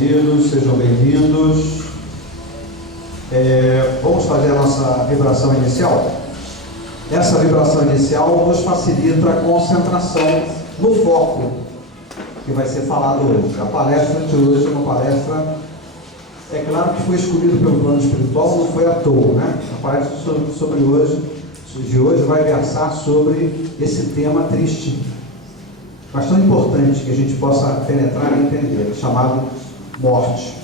queridos, sejam bem-vindos. Vamos fazer a nossa vibração inicial? Essa vibração inicial nos facilita a concentração no foco que vai ser falado hoje. A palestra de hoje é uma palestra, é claro que foi escolhida pelo plano espiritual, não foi à toa, né? A palestra de hoje vai versar sobre esse tema triste, bastante importante que a gente possa penetrar e entender, chamado morte.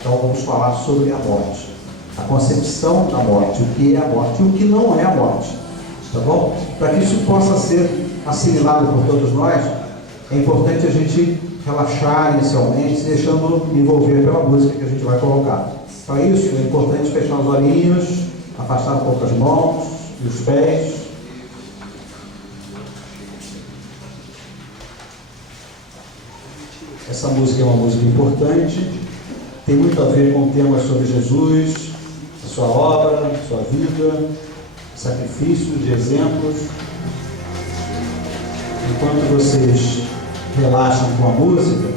Então vamos falar sobre a morte, a concepção da morte, o que é a morte e o que não é a morte, tá bom? Para que isso possa ser assimilado por todos nós, é importante a gente relaxar inicialmente, se deixando envolver pela música que a gente vai colocar. Para isso é importante fechar os olhinhos, afastar um pouco as mãos e os pés. Essa música é uma música importante, tem muito a ver com temas sobre Jesus, a sua obra, a sua vida, sacrifícios, de exemplos. Enquanto vocês relaxam com a música,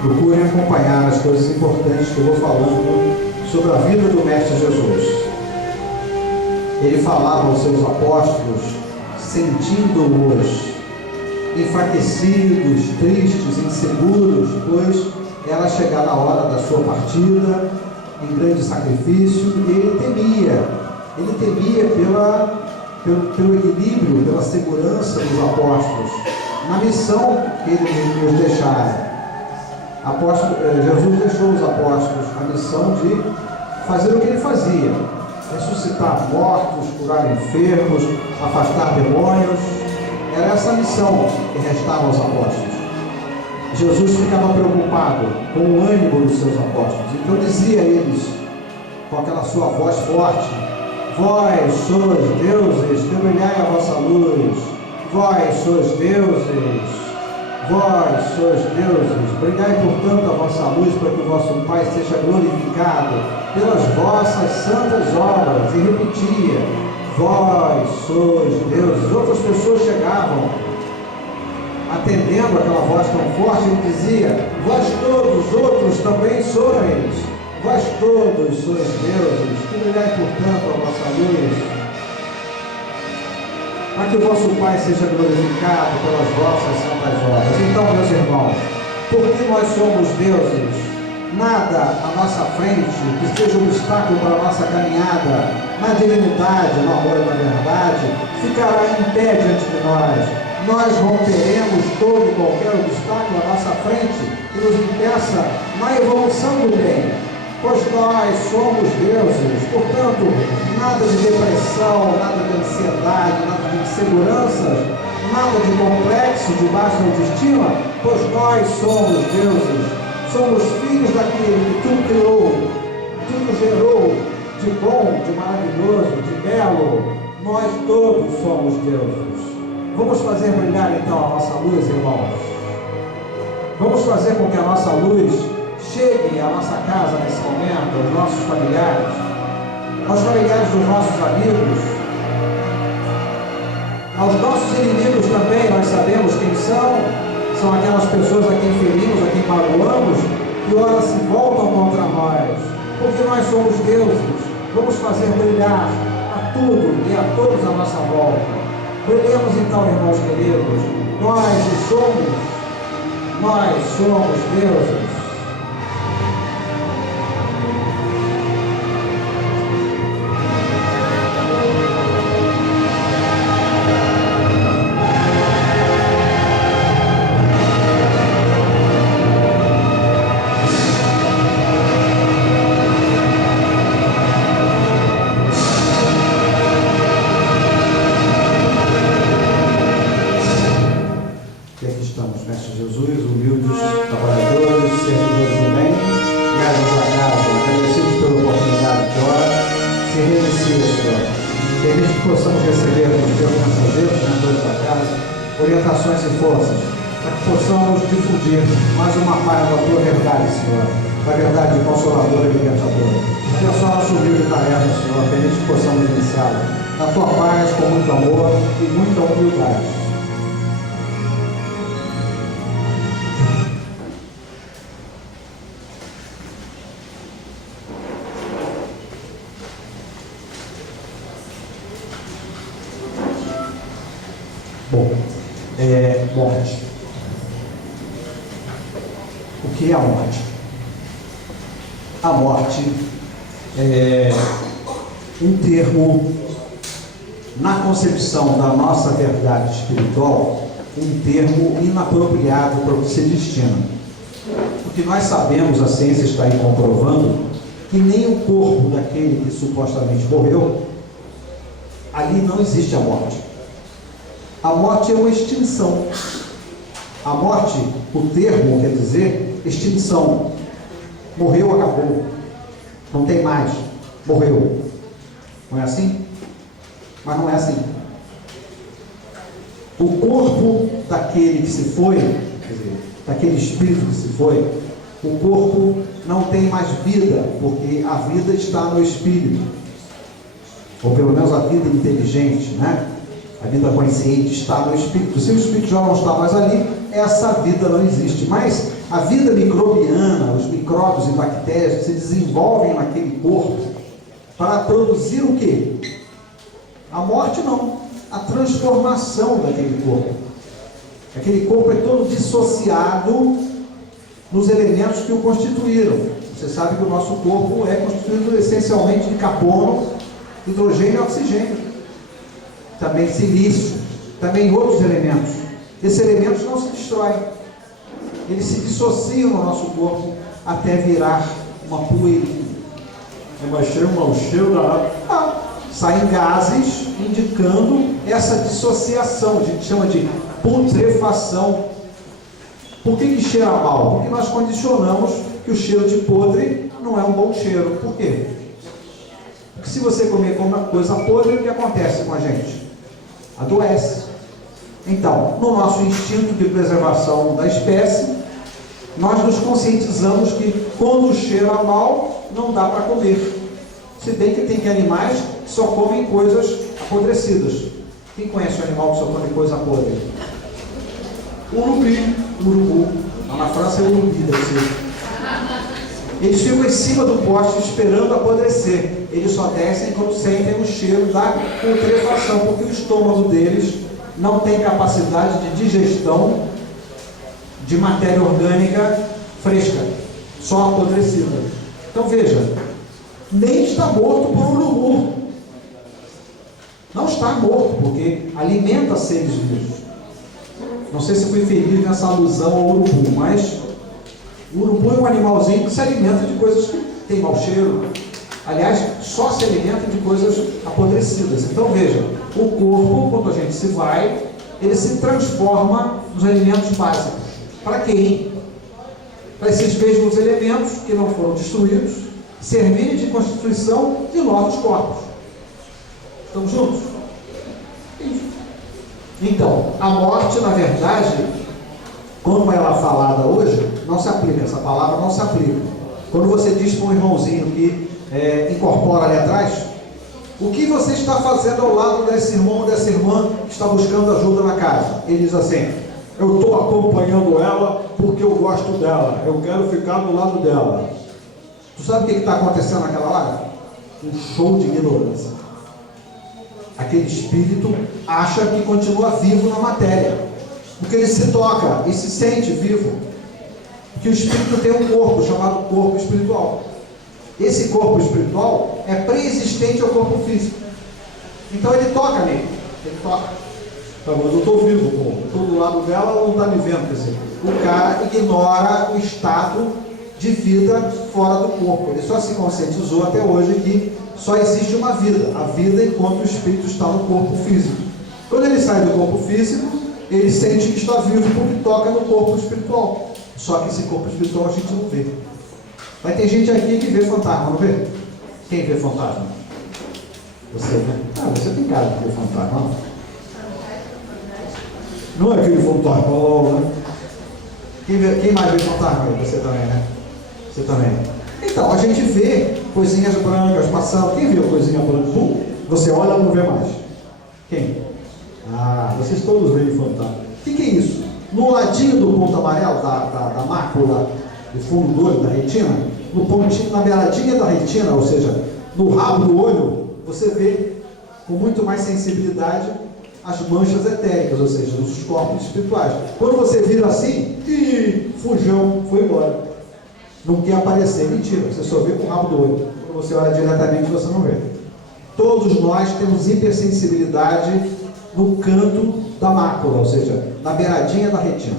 procurem acompanhar as coisas importantes que eu vou falando sobre a vida do Mestre Jesus. Ele falava aos seus apóstolos, sentindo-os enfraquecidos, tristes, inseguros, pois era chegada a hora da sua partida em grande sacrifício, e ele temia pelo equilíbrio, pela segurança dos apóstolos na missão que ele nos deixara. Jesus deixou os apóstolos a missão de fazer o que ele fazia: ressuscitar mortos, curar enfermos, afastar demônios. Era essa a missão que restava aos apóstolos. Jesus ficava preocupado com o ânimo dos seus apóstolos, então dizia a eles, com aquela sua voz forte: vós sois deuses, que brilhai a vossa luz. Vós sois deuses, brilhai portanto a vossa luz, para que o vosso Pai seja glorificado pelas vossas santas obras. E repetia: vós sois deuses. Outras pessoas chegavam atendendo aquela voz tão forte, ele dizia: vós todos, outros também sois. Vós todos sois deuses, que brilhai portanto a vossa luz, para que o vosso Pai seja glorificado pelas vossas santas obras. Então, meus irmãos, porque nós somos deuses, nada à nossa frente que seja um obstáculo para a nossa caminhada na divinidade, no amor e na verdade, ficará em pé diante de nós. Nós romperemos todo e qualquer obstáculo à nossa frente que nos impeça na evolução do bem, pois nós somos deuses. Portanto, nada de depressão, nada de ansiedade, nada de inseguranças, nada de complexo, de baixa autoestima, pois nós somos deuses. Somos filhos daquele que tudo criou, tudo gerou de bom, de maravilhoso, de belo. Nós todos somos deuses. Vamos fazer brilhar então a nossa luz, irmãos. Vamos fazer com que a nossa luz chegue à nossa casa nesse momento, aos nossos familiares, aos familiares dos nossos amigos, aos nossos inimigos também. Nós sabemos quem são aquelas pessoas a quem ferimos, a quem magoamos, que ora se voltam contra nós, porque nós somos deuses. Vamos fazer brilhar a tudo e a todos à nossa volta. Brilhemos então, irmãos queridos, nós somos deuses. Orientações e forças, para que possamos difundir mais uma palha da tua verdade, Senhor, da verdade consoladora e libertadora. Abençoa nosso humilde tarefa, Senhor, permite que possamos iniciá-la na tua paz, com muito amor e muita humildade. Bom, morte. O que é a morte? A morte é um termo, na concepção da nossa verdade espiritual, um termo inapropriado para o que se destina. Porque nós sabemos, a ciência está aí comprovando, que nem o corpo daquele que supostamente morreu, ali não existe a morte. A morte é uma extinção. A morte, o termo quer dizer extinção. Morreu, acabou. Não tem mais. Morreu. Não é assim? Mas não é assim. O corpo daquele que se foi, quer dizer, daquele espírito que se foi, o corpo não tem mais vida, porque a vida está no espírito. Ou pelo menos a vida inteligente, né? A vida consciente está no espírito. Se o espírito já não está mais ali, essa vida não existe. Mas a vida microbiana, os micróbios e bactérias que se desenvolvem naquele corpo para produzir o quê? A morte não, a transformação daquele corpo. Aquele corpo é todo dissociado nos elementos que o constituíram. Você sabe que o nosso corpo é constituído essencialmente de carbono, hidrogênio e oxigênio. Também silício, também outros elementos. Esses elementos não se destroem. Eles se dissociam no nosso corpo até virar uma poeira. Mas chama o cheiro da... Saem gases indicando essa dissociação, a gente chama de putrefação. Por que cheira mal? Porque nós condicionamos que o cheiro de podre não é um bom cheiro. Por quê? Porque se você comer uma coisa podre, o que acontece com a gente? Adoece. Então, no nosso instinto de preservação da espécie, nós nos conscientizamos que quando cheira mal, não dá para comer. Se bem que tem animais que só comem coisas apodrecidas. Quem conhece o animal que só come coisa podre? Urubu. Lá na França é urubi, deve ser. Eles ficam em cima do poste esperando apodrecer. Eles só descem quando sentem o cheiro da putrefação, porque o estômago deles não tem capacidade de digestão de matéria orgânica fresca, só apodrecida. Então veja, nem está morto por urubu. Não está morto, porque alimenta seres vivos. Não sei se fui feliz nessa alusão ao urubu, mas o urubu é um animalzinho que se alimenta de coisas que têm mau cheiro. Aliás, só se alimenta de coisas apodrecidas. Então veja, o corpo, quando a gente se vai, ele se transforma nos alimentos básicos. Para quem? Para esses mesmos elementos que não foram destruídos servirem de constituição de novos corpos. Estamos juntos? Então, a morte, na verdade, como ela é falada hoje, não se aplica. Essa palavra não se aplica. Quando você diz para um irmãozinho que incorpora ali atrás, o que você está fazendo ao lado desse irmão ou dessa irmã que está buscando ajuda na casa? Ele diz assim: eu estou acompanhando ela porque eu gosto dela, eu quero ficar do lado dela. Tu sabe o que está acontecendo naquela hora? Um show de ignorância. Aquele espírito acha que continua vivo na matéria, porque ele se toca e se sente vivo, porque o espírito tem um corpo chamado corpo espiritual. Esse corpo espiritual é pré-existente ao corpo físico, então ele toca nele, ele toca. Tá, mas eu estou vivo, estou do lado dela, ela não está me vendo. Quer dizer, o cara ignora o estado de vida fora do corpo. Ele só se conscientizou até hoje que só existe uma vida, a vida enquanto o espírito está no corpo físico. Quando ele sai do corpo físico, ele sente que está vivo porque toca no corpo espiritual. Só que esse corpo espiritual a gente não vê. Vai ter gente aqui que vê fantasma, não vê? Quem vê fantasma? Você, né? Você tem cara de ver fantasma, não? Não é aquele fantasma, né? Quem mais vê fantasma? Você também, né? Você também. Então, a gente vê coisinhas brancas passando. Quem viu coisinha branca? Você olha e não vê mais. Quem? Vocês todos veem fantasma. O que é isso? No ladinho do ponto amarelo, da mácula, do fundo do olho, da retina, no pontinho, na beiradinha da retina, ou seja, no rabo do olho, você vê com muito mais sensibilidade as manchas etéricas, ou seja, os corpos espirituais. Quando você vira assim, fujão, foi embora. Não quer aparecer. Mentira, você só vê com o rabo do olho. Quando você olha diretamente, você não vê. Todos nós temos hipersensibilidade no canto da mácula, ou seja, na beiradinha da retina.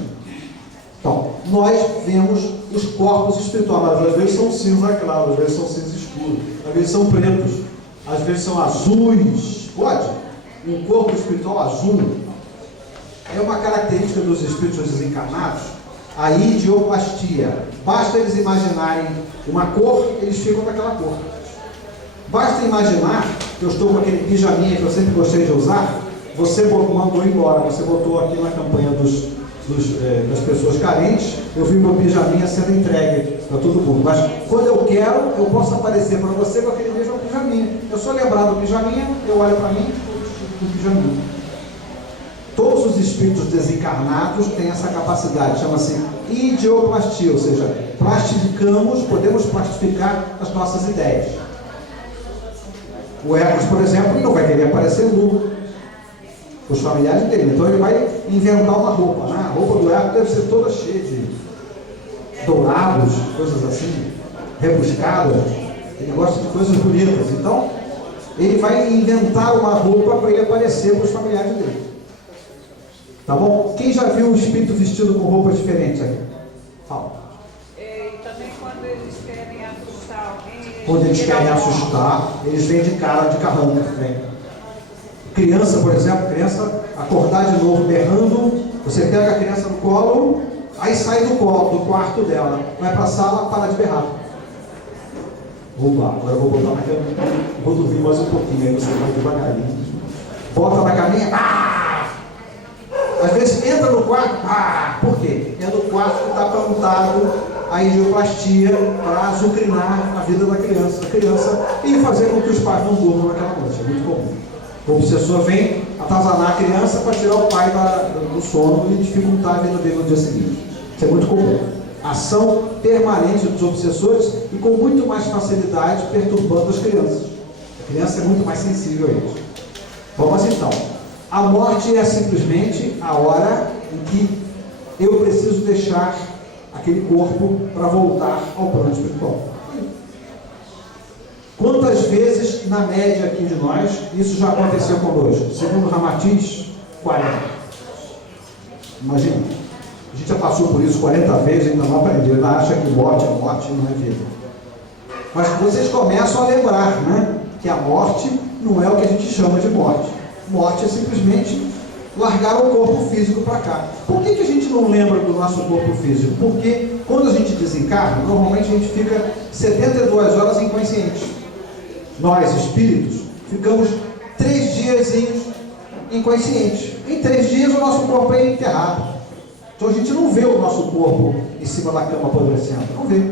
Então, nós vemos os corpos espirituais, às vezes são cinza claro, às vezes são cinza escuro, às vezes são pretos, às vezes são azuis. Pode? Um corpo espiritual azul é uma característica dos espíritos desencarnados, a idioplastia. Basta eles imaginarem uma cor, eles ficam daquela cor. Basta imaginar que eu estou com aquele pijaminha que eu sempre gostei de usar, você mandou embora, você botou aqui na campanha das pessoas carentes, eu vi meu pijaminha sendo entregue para todo mundo. Mas quando eu quero, eu posso aparecer para você com aquele mesmo pijaminha. Eu sou lembrado do pijaminha, eu olho para mim, o pijaminha. Todos os espíritos desencarnados têm essa capacidade, chama-se idioplastia, ou seja, podemos plastificar as nossas ideias. O Hermes, por exemplo, não vai querer aparecer nu, os familiares dele, então ele vai inventar uma roupa, né? A roupa do Hermes deve ser toda cheia de dourados, coisas assim, rebuscadas. Ele gosta de coisas bonitas, então ele vai inventar uma roupa para ele aparecer para os familiares dele. Tá bom? Quem já viu um espírito vestido com roupas diferentes aqui? Fala. E também quando eles querem assustar alguém. Quando eles querem assustar, eles vêm de cara de carranca. Vem. Criança, por exemplo, criança acordar de novo berrando, você pega a criança no colo, aí sai do quarto dela, vai para a sala, para de berrar. Oba, agora eu vou botar na cama, vou dormir mais um pouquinho, aí você vai devagarinho. Bota na caminha, às vezes entra no quarto, por quê? É no quarto que está plantado a idioplastia para azucrinar a vida da criança e fazer com que os pais não durmam naquela noite. É muito comum. O obsessor vem atazanar a criança para tirar o pai do sono e dificultar a vida dele no dia seguinte. Isso é muito comum. Ação permanente dos obsessores e com muito mais facilidade perturbando as crianças. A criança é muito mais sensível a isso. Vamos então. A morte é simplesmente a hora em que eu preciso deixar aquele corpo para voltar ao plano espiritual. Quantas vezes, na média aqui de nós, isso já aconteceu conosco? Segundo Ramatiz, 40. Imagina, a gente já passou por isso 40 vezes e ainda não aprendeu, ainda acha que morte não é vida. Mas vocês começam a lembrar, né, que a morte não é o que a gente chama de morte. Morte é simplesmente largar o corpo físico para cá. Por que a gente não lembra do nosso corpo físico? Porque quando a gente desencarna, normalmente a gente fica 72 horas inconsciente. Nós, espíritos, ficamos 3 diazinhos inconscientes. Em 3 dias o nosso corpo é enterrado. Então a gente não vê o nosso corpo em cima da cama apodrecendo. Não vê.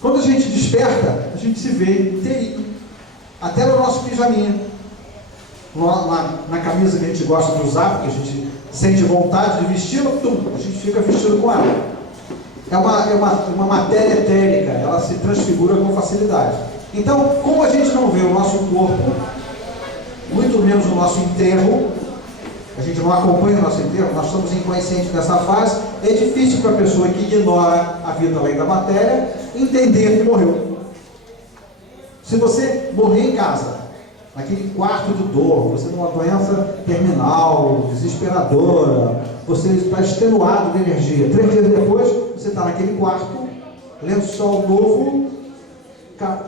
Quando a gente desperta, a gente se vê inteirinho. Até no nosso pijaminha. Na camisa que a gente gosta de usar, porque a gente sente vontade de vesti-la, a gente fica vestido com ela. É uma matéria etérica, ela se transfigura com facilidade. Então, como a gente não vê o nosso corpo, muito menos o nosso enterro, a gente não acompanha o nosso enterro, nós estamos inconscientes nessa fase, é difícil para a pessoa que ignora a vida além da matéria entender que morreu. Se você morrer em casa, naquele quarto de dor, você numa doença terminal, desesperadora, você está extenuado de energia. 3 dias depois, você está naquele quarto, lençol novo,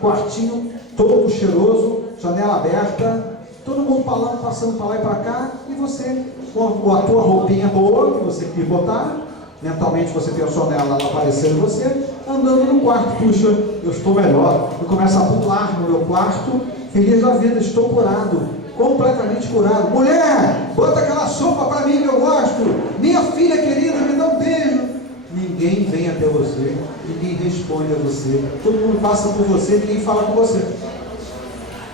quartinho todo cheiroso, janela aberta, todo mundo passando para lá e para cá, e você, com a tua roupinha boa, que você quis botar, mentalmente você pensou nela, ela apareceu em você, andando no quarto, puxa, eu estou melhor, eu começo a pular no meu quarto, feliz da vida, estou curado, completamente curado. Mulher, bota aquela sopa para mim que eu gosto. Minha filha querida, me dá um beijo. Ninguém vem até você, ninguém responde a você, todo mundo passa por você, ninguém fala com você.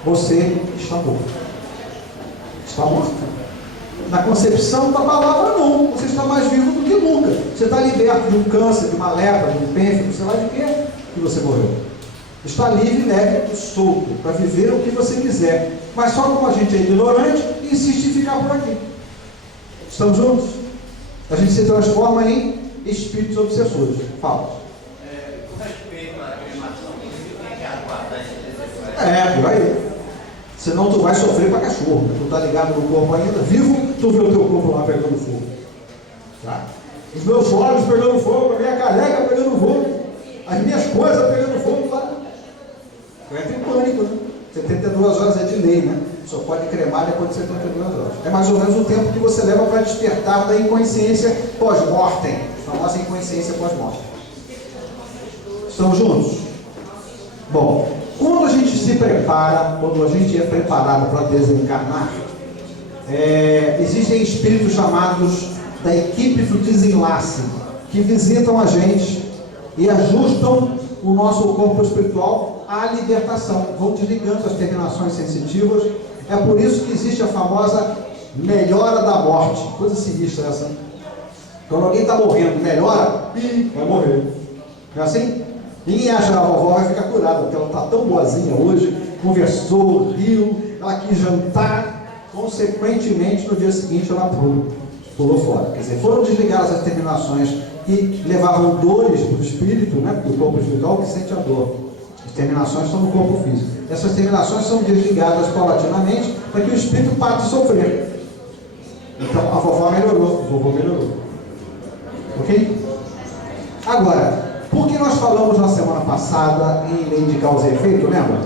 Você está morto. Está morto. Na concepção da palavra, não. Você está mais vivo do que nunca. Você está liberto de um câncer, de uma lepra, de um pênfico, sei lá de quê, que você morreu. Está livre, leve e solto, para viver o que você quiser. Mas só como a gente é ignorante, insiste em ficar por aqui. Estamos juntos? A gente se transforma em espíritos obsessores. Fala. Com respeito à cremação, você tem que aguardar Por aí. Senão tu vai sofrer para cachorro. Tu tá ligado no corpo ainda, vivo, tu vê o teu corpo lá pegando fogo. Tá? Os meus olhos pegando fogo, a minha careca pegando fogo, as minhas coisas pegando fogo lá. Tu entra em pânico, né? 72 horas é de lei, né? Só pode cremar depois de 72 horas. É mais ou menos o tempo que você leva para despertar da inconsciência pós-mortem. A famosa inconsciência pós-morte. Estamos juntos? Bom, quando a gente se prepara, quando a gente é preparado para desencarnar, existem espíritos chamados da equipe do desenlace, que visitam a gente e ajustam o nosso corpo espiritual à libertação, vão desligando as terminações sensitivas. É por isso que existe a famosa melhora da morte. Coisa sinistra essa. Quando alguém está morrendo, melhora, vai morrer. Não é assim? Ninguém acha que a vovó vai ficar curada, porque ela está tão boazinha hoje, conversou, riu, ela quis jantar, consequentemente no dia seguinte ela pulou fora. Quer dizer, foram desligadas as terminações que levavam dores para o espírito, né, para o corpo espiritual que sente a dor. As terminações estão no corpo físico. Essas terminações são desligadas paulatinamente para que o espírito pare de sofrer. Então a vovó melhorou, o vovô melhorou. Ok? Agora, por que nós falamos na semana passada em lei de causa e efeito, lembra?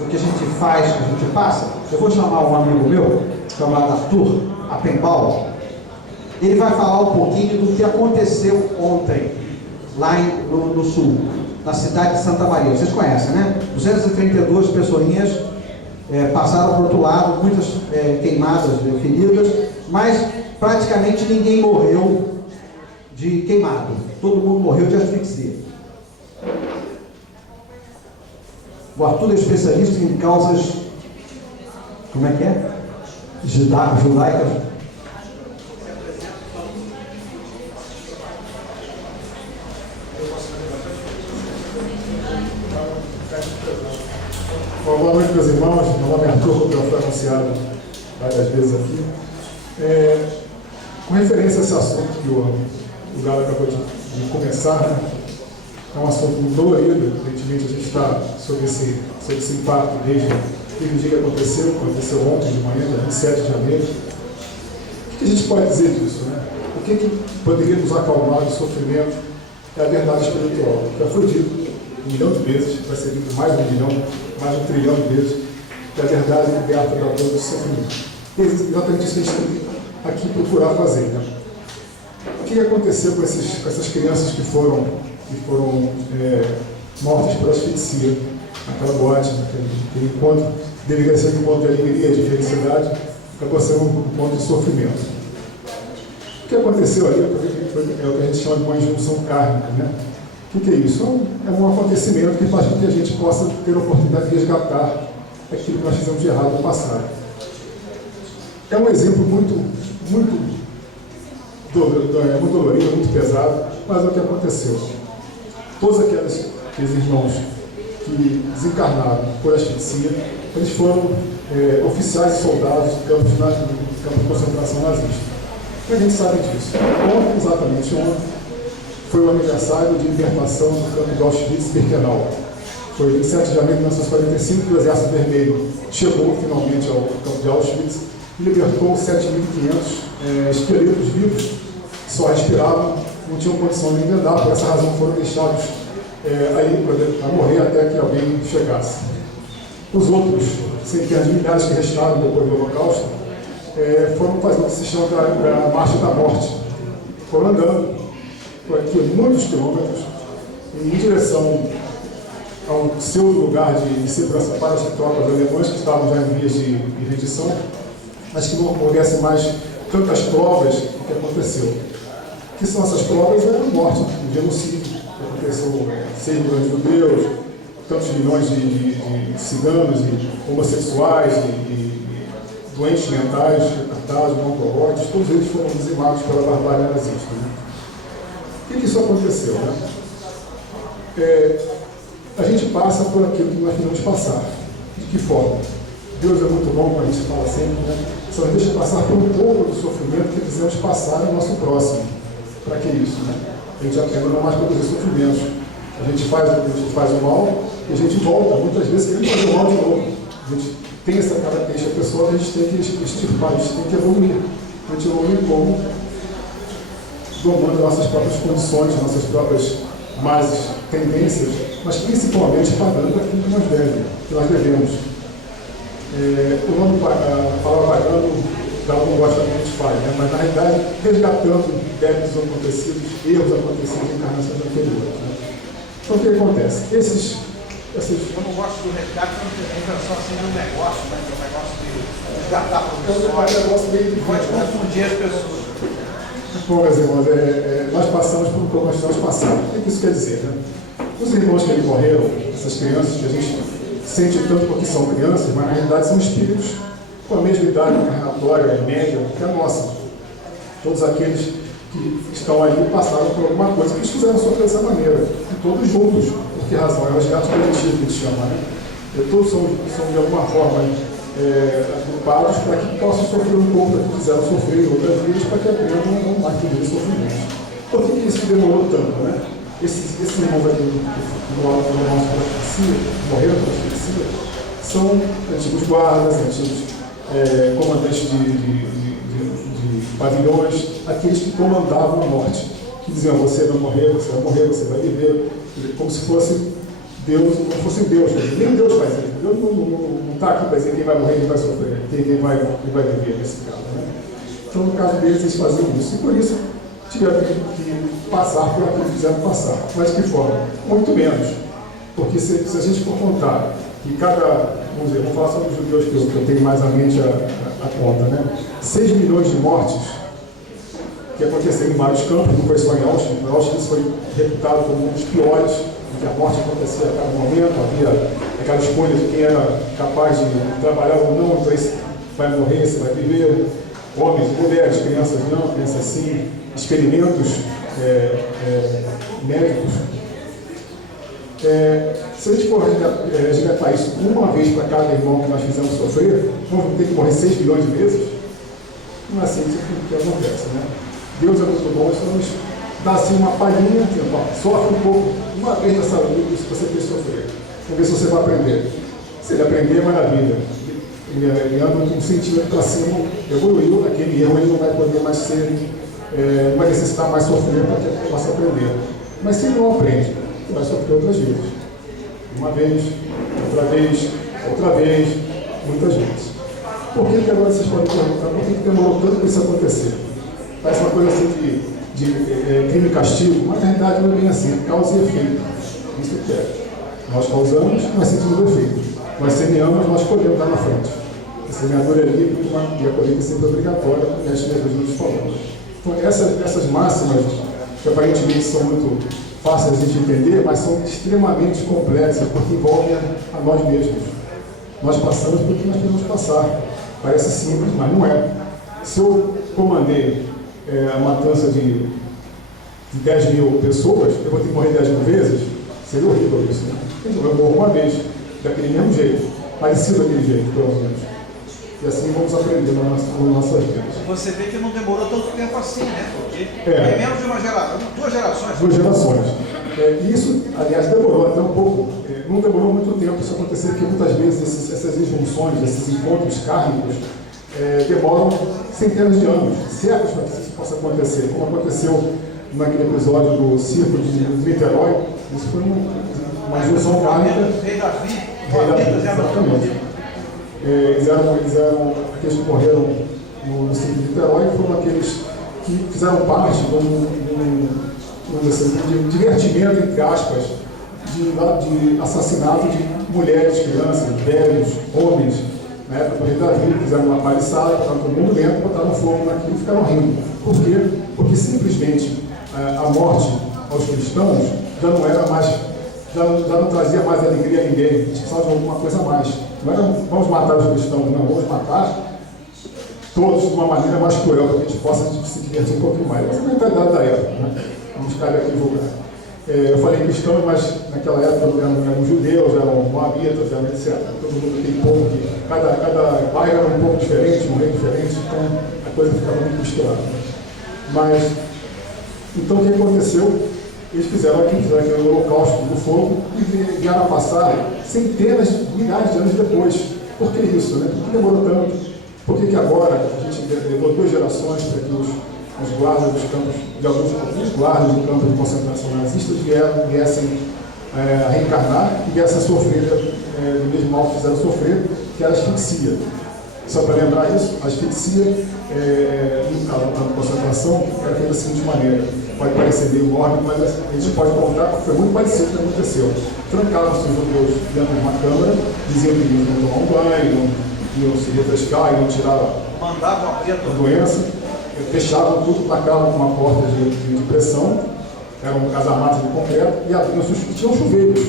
O que a gente faz, a gente passa. Eu vou chamar um amigo meu, chamado Arthur Appenbaum. Ele vai falar um pouquinho do que aconteceu ontem, lá no sul, na cidade de Santa Maria. Vocês conhecem, né? 232 pessoinhas passaram para o outro lado, muitas queimadas, feridas, mas praticamente ninguém morreu de queimado. Todo mundo morreu de asfixia. O Arthur é especialista em causas, como é que é? Judaicas. Boa noite, meus irmãos. Meu nome é Arthur, como já foi anunciado várias vezes aqui. Com referência a esse assunto que o Galo acabou de começar, né? É um assunto muito dolorido. Evidentemente, a gente está sobre esse impacto desde o dia que aconteceu ontem de manhã, dia 27 de janeiro. O que a gente pode dizer disso, né? O que poderia nos acalmar do sofrimento é a verdade espiritual. Já foi dito 1 milhão de vezes, vai ser dito mais de 1 milhão, mais de 1 trilhão de vezes, que a verdade liberta da dor do sofrimento. E é exatamente isso que a gente tem aqui procurar fazer, né? O que aconteceu com essas crianças que foram mortas por asfixia, naquela boate, naquele encontro, deveria ser um encontro de alegria, de felicidade, acabou sendo um encontro de sofrimento. O que aconteceu ali é o que a gente chama de uma injunção kármica, né? O que é isso? É um acontecimento que faz com que a gente possa ter a oportunidade de resgatar aquilo que nós fizemos de errado no passado. É um exemplo muito dolorido, muito pesado, mas é o que aconteceu. Todos aqueles irmãos que desencarnaram por asfixia, eles foram oficiais e soldados do campo de concentração nazista. E a gente sabe disso. Exatamente ontem, foi o aniversário de libertação do campo de Auschwitz-Birkenau. Foi 27 de janeiro de 1945 que o Exército Vermelho chegou finalmente ao campo de Auschwitz e libertou 7.500 esqueletos vivos que só respiravam, não tinham condição nem de andar, por essa razão foram deixados aí para morrer até que alguém chegasse. Os outros centenas de milhares que restaram depois do Holocausto foram fazer o que se chama da Marcha da Morte. Foram andando por aqui muitos quilômetros em direção ao seu lugar de segurança para as tropas alemãs que estavam já em vias de rendição, mas que não houvesse mais tantas provas do que aconteceu. O que são essas provas? É a morte, o genocídio, que aconteceu 6 milhões de judeus, tantos milhões de ciganos, e homossexuais, e doentes mentais, retardados, oncológicos, todos eles foram dizimados pela barbárie nazista. Né? O que isso aconteceu? Né? a gente passa por aquilo que nós queremos passar. De que forma? Deus é muito bom, como a gente fala sempre, né? Só nos deixa passar por um pouco do sofrimento que quisemos passar no nosso próximo. Para que isso, né? A gente aprende a não mais produzir sofrimentos. A gente faz o mal e a gente volta, muitas vezes, querendo fazer o mal de novo. A gente tem essa característica pessoal, a gente tem que extirpar, a gente tem que evoluir. A gente evolui como? Domando nossas próprias condições, nossas próprias más tendências, mas principalmente pagando aquilo que nós devemos. O nome palavra pagando, cada um gosta do que a gente faz, né? Mas na realidade, resgatando débitos acontecidos, erros acontecidos em encarnações anteriores. Né? Então o que acontece? Eu não gosto do resgate, eu não tenho invenção assim de um negócio, né? Que é um negócio de resgatar profissões. Pode confundir as pessoas. Bom, meus irmãos, nós passamos por um que nós estamos passando. O que isso quer dizer, né? Os irmãos que ali morreram, essas crianças que a gente sente tanto porque são crianças, mas na realidade são espíritos com a mesma idade encarnatória, média, que a nossa. Todos aqueles que estão ali passaram por alguma coisa que eles fizeram sofrer dessa maneira. E todos juntos. Por que razão? É o resgate coletivo que a gente chama, né? Todos são de alguma forma agrupados para que possam sofrer um pouco do que quiseram sofrer em outras vidas, para que aprendam a não adquirir sofrimento. Por que isso demorou tanto, né? Esses irmãos aqui do nosso asfixia, morreram por asfixia, são antigos guardas, antigos comandantes de pavilhões, aqueles que comandavam a morte, que diziam: você vai morrer, você vai viver, como se fosse Deus, como fosse Deus. Nem Deus faz isso. Deus não está aqui para dizer quem vai morrer e quem vai sofrer, quem vai viver nesse caso. Né? Então, no caso deles, eles faziam isso. E por isso, tiveram que passar por aquilo que quiseram passar. Mas de que forma? Muito menos. Porque se a gente for contar que vamos dizer, vou falar só dos judeus que eu tenho mais à mente a conta, né? 6 milhões de mortes que aconteceram em vários campos, não foi só em Auschwitz. Auschwitz foi reputado como um dos piores, porque a morte acontecia a cada momento, havia aquela escolha de quem era capaz de trabalhar ou não, então esse vai morrer, esse vai viver. Homens, mulheres, crianças não, crianças sim, experimentos médicos. Se a gente for resgatar isso uma vez para cada irmão que nós fizemos sofrer, vamos ter que morrer 6 milhões de vezes? Não é assim que acontece, né? Deus é muito bom, só nos dá assim uma palhinha, sofre um pouco, uma vez nessa vida, se você fez sofrer. Vamos ver se você vai aprender. Se ele aprender, maravilha. Ele anda um centímetro para cima, evoluiu, aquele erro ele não vai poder mais ser, não vai necessitar mais sofrer para que ele possa aprender. Mas se ele não aprende, ele vai sofrer outras vezes. Uma vez, outra vez, muitas vezes. Por que agora vocês podem perguntar, por que demorou tanto para isso acontecer? Parece uma coisa assim de crime e castigo, mas na realidade não é bem assim, causa e efeito. Isso que é. Nós causamos, nós sentimos o efeito. Nós semeamos, nós colhemos lá na frente. A semeadura é livre e a colheita é sempre obrigatória, como o mestre Jesus nos falou. Então, essas máximas, que aparentemente são muito fáceis de entender, mas são extremamente complexas, porque envolvem a nós mesmos. Nós passamos porque nós queremos passar. Parece simples, mas não é. Se eu comandei a matança de 10 mil pessoas, eu vou ter que morrer 10 mil vezes? Seria horrível isso, né? Então, eu morro uma vez, daquele mesmo jeito, parecido daquele jeito, pelo menos. E assim vamos aprender nas nossas vidas. Você vê que não demorou tanto tempo assim, né? Porque é menos de uma geração, 2 gerações. 2 gerações. Isso, aliás, demorou até um pouco, não demorou muito tempo isso acontecer, porque muitas vezes essas injunções, esses encontros kármicos, demoram centenas de anos, séculos para que isso possa acontecer, como aconteceu naquele episódio do circo de Niterói. Isso foi uma junção kármica. Rei Davi, exatamente. Eles eram aqueles que morreram no circo de Niterói, foram aqueles que fizeram parte de divertimento, entre aspas, de assassinato de mulheres, crianças, velhos, homens. Na época do Rei Davi, fizeram uma paliçada, botaram todo mundo dentro, botaram fogo naquilo e ficaram rindo. Por quê? Porque simplesmente a morte aos cristãos já não era mais, já não trazia mais alegria a ninguém. A gente precisava de alguma coisa a mais. Não era vamos matar os cristãos, não, vamos matar todos de uma maneira mais cruel, para que a gente possa se divertir um pouquinho mais. Essa é a mentalidade da época, né? Vamos ficar aqui julgar. Eu falei cristãos, mas naquela época eram judeus, eram moabitas, eram etc. Todo mundo tem povo que cada bairro era um pouco diferente, um rei diferente, então a coisa ficava muito misturada. Mas, então o que aconteceu? Eles fizeram aquele holocausto do fogo e vieram a passar centenas, milhares de anos depois. Por que isso, né? Por que demorou tanto? Por que agora a gente levou 2 gerações para que os guardas dos campos, de alguns guardas do campo de concentração nazistas viessem a reencarnar e viessem a sofrer do mesmo mal que fizeram sofrer, que era a asfixia. Só para lembrar isso, a asfixia, no campo de concentração, era feita da seguinte maneira. Pode parecer meio mórbido, mas a gente pode contar que foi muito parecido com o que aconteceu. Trancavam-se os judeus dentro de uma câmara, diziam que iam tomar um banho, iam se refrescar, iam tirar a doença, fechavam tudo, tacavam com uma porta de pressão, eram casamatas de concreto, e abriam-se, tinham chuveiros,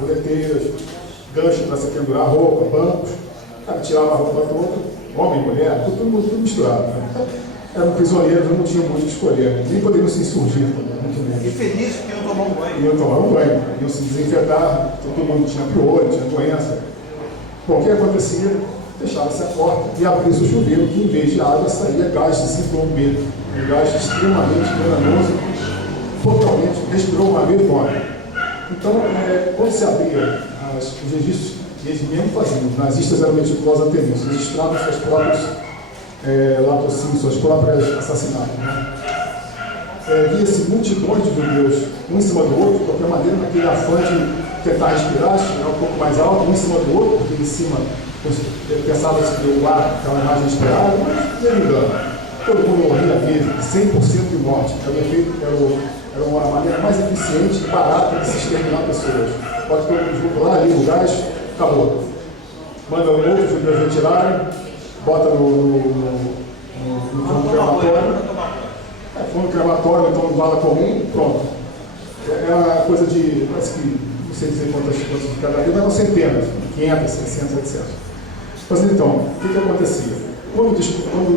boleteiras, ganchos para se pendurar, roupa, bancos, tirava a roupa toda, homem, mulher, tudo misturado. Né? Eram prisioneiros, não tinham muito o que escolher, nem poderiam se insurgir. E felizes que iam tomar um banho. Iam tomar um banho, iam se desinfetar, todo mundo tinha piolho, tinha doença. Bom, o que acontecia? Fechava-se a porta e abria-se o chuveiro, que em vez de água saía gás de ciclone B, um gás extremamente venenoso, totalmente, respirou uma vez e morre. Então, quando se abria os registros, eles mesmo faziam, os nazistas eram meticulosos até nisso, registravam seus próprios latrocínios, seus próprios assassinatos. Né? Via-se multidões de judeus, um em cima do outro, de qualquer maneira, naquele afã de tentar respirar, chegar um pouco mais alto, um em cima do outro, porque em cima pensava-se que o ar, aquela imagem esperada, mas não me engano. Todo mundo morria a vez, 100% de morte. Era uma maneira mais eficiente e barata de se exterminar pessoas. Pode todo mundo junto lá, liga o gás, acabou. Manda outros judeus retirarem, bota no forno crematório. Forno crematório, então bala comum, pronto. É uma coisa de, parece que, não sei dizer quantas de cada vez, mas não centenas, 500, 600, etc. Mas então, o que acontecia? Quando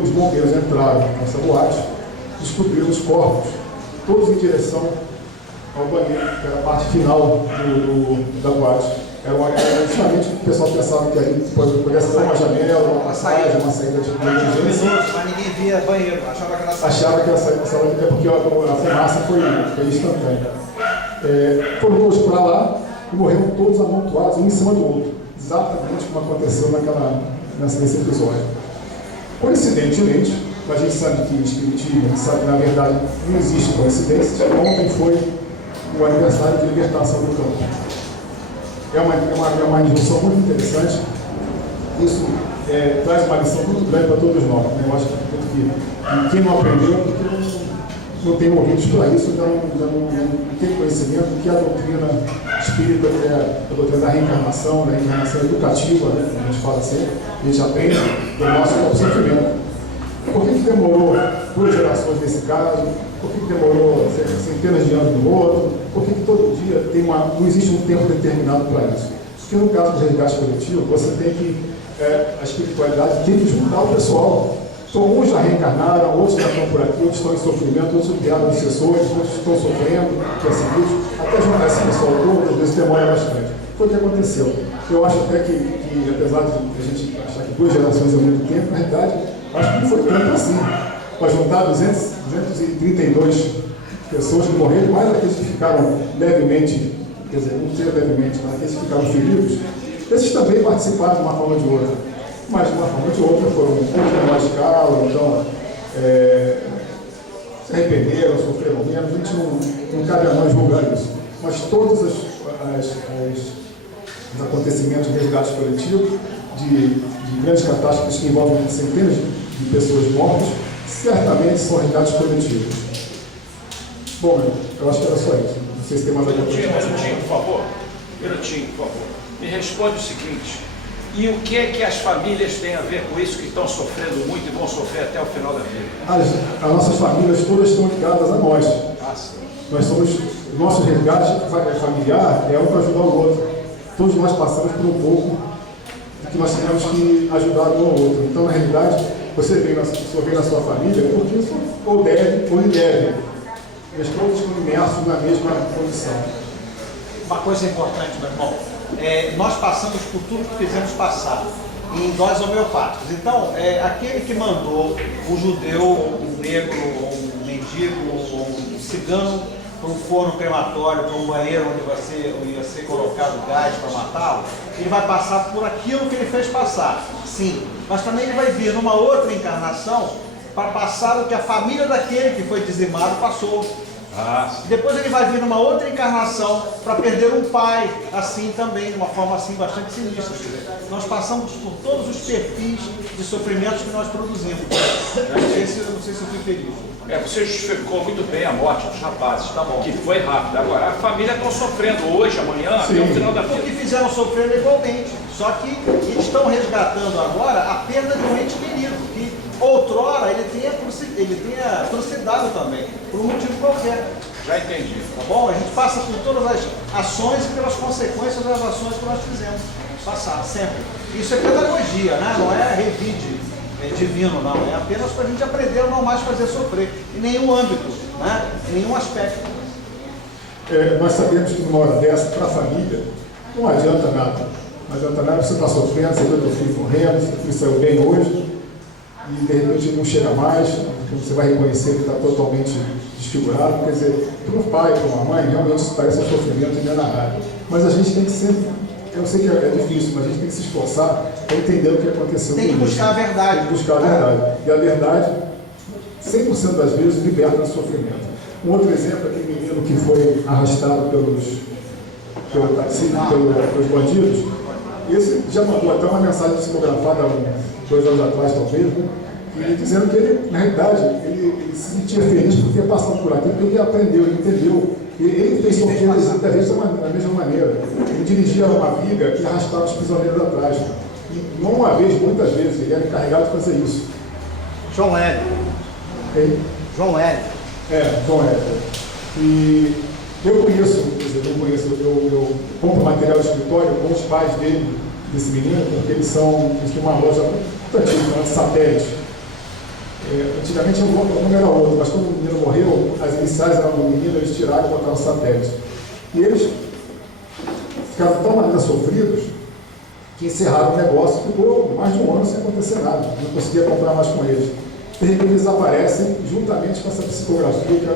os bombeiros entraram nessa boate, descobriram os corpos, todos em direção ao banheiro, que era a parte final da boate. Era justamente o pessoal pensava que ali pudesse ter uma janela, uma saída de emergência. Mas ninguém via banheiro, achava que era saída. Achava que a saída, é porque a fumaça foi instantânea. Foram todos para lá e morreram todos amontoados, um em cima do outro. Exatamente como aconteceu nesse episódio. Coincidentemente, a gente sabe que espiritismo, a gente sabe que na verdade não existe coincidência. Ontem foi o aniversário de libertação do campo. É uma injunção muito interessante. Isso traz uma lição muito grande para todos nós. Né? Eu acho que quem não aprendeu, porque não tem ouvidos para isso, já não tem conhecimento do que é a doutrina espírita, que é a doutrina da reencarnação educativa, né? A gente fala assim, a gente aprende do nosso próprio sofrimento. Por que demorou 2 gerações nesse caso? Por que demorou centenas de anos no outro? Por que todo dia não existe um tempo determinado para isso? Porque no caso do resgate coletivo, você tem que, a espiritualidade tem que juntar o pessoal. Então, uns já reencarnaram, outros já estão por aqui, outros estão em sofrimento, outros vieram obsessores, outros estão sofrendo, perseguidos, até juntar esse pessoal todo, às vezes demora bastante. Foi o que aconteceu. Eu acho até que apesar de a gente achar que 2 gerações é muito tempo, na realidade, acho que não foi tanto assim. Para juntar 232 pessoas que morreram, mais aqueles que ficaram levemente, quer dizer, não sei levemente, mas aqueles que ficaram feridos, esses também participaram de uma forma ou de outra. Mas de uma forma ou de outra foram um pouco menor escala, então se arrependeram, sofreram menos, a gente não cabe a nós julgar isso. Mas todos os acontecimentos de resgate coletivo, de grandes catástrofes que envolvem centenas de pessoas mortas, certamente são resgates coletivos. Bom, eu acho que era só isso. Não sei se tem mais alguma coisa. Minutinho, por favor. Me responde o seguinte: e o que é que as famílias têm a ver com isso, que estão sofrendo muito e vão sofrer até o final da vida? As nossas famílias todas estão ligadas a nós. Nós somos, o nosso resgate familiar é um para ajudar o outro. Todos nós passamos por um pouco que nós temos que ajudar um ao outro. Então, na realidade, você vem na sua família porque isso ou deve ou lhe deve. mas todos estão imersos na mesma condição. Uma coisa importante, meu irmão, nós passamos por tudo que fizemos passar em doses homeopáticas. Então, aquele que mandou o judeu, o negro, o mendigo, o cigano para um forno crematório, para um banheiro onde ia ser colocado gás para matá-lo, ele vai passar por aquilo que ele fez passar, sim. Mas também ele vai vir numa outra encarnação para passar o que a família daquele que foi dizimado passou. Depois ele vai vir numa outra encarnação para perder um pai, assim também, de uma forma assim bastante sinistra. Nós passamos por todos os perfis de sofrimentos que nós produzimos. Não sei se eu fui feliz. Você justificou muito bem a morte dos rapazes, tá bom, que foi rápido. Agora, a família está sofrendo hoje, amanhã, até o final da vida. Porque fizeram sofrer igualmente. Só que eles estão resgatando agora a perda de um ente querido, que outrora ele tenha trucidado também, por um motivo qualquer. Já entendi. Tá bom? A gente passa por todas as ações e pelas consequências das ações que nós fizemos. Passar, sempre. Isso é pedagogia, né? Não é revide divino, não. É apenas para a gente aprender a não mais fazer sofrer. Em nenhum âmbito, né? Em nenhum aspecto. Nós sabemos que numa hora dessa, para a família, não adianta nada. Não adianta nada, você está sofrendo, você vê teu filho morrendo, seu filho saiu bem hoje, e de repente não chega mais, você vai reconhecer que está totalmente desfigurado. Quer dizer, para um pai, para uma mãe, realmente isso parece um sofrimento inenarrável. Mas a gente tem que sempre, eu sei que é difícil, mas a gente tem que se esforçar para entender o que aconteceu. Tem que buscar a verdade. Tem que buscar a verdade. E a verdade, 100% das vezes, liberta do sofrimento. Um outro exemplo é aquele menino que foi arrastado pelos bandidos. Esse já mandou até uma mensagem psicografada 2 anos atrás, talvez, e dizendo que ele, na realidade, ele se sentia feliz por ter passado por aquilo, porque ele aprendeu, ele entendeu. Ele fez sofrer da mesma maneira. Ele dirigia uma viga que arrastava os prisioneiros atrás. E não uma vez, muitas vezes, ele era encarregado de fazer isso. João Hélio. João Hélio. João Hélio. E eu compro material de escritório com os pais desse menino, porque eles têm uma loja muito antiga, satélite. Antigamente o nome era outro, mas quando o menino morreu, as iniciais eram do menino, eles tiraram e botaram satélite. E eles ficaram de tal maneira sofridos que encerraram o negócio, ficou mais de um ano sem acontecer nada, não conseguia comprar mais com eles. De repente eles aparecem juntamente com essa psicografia que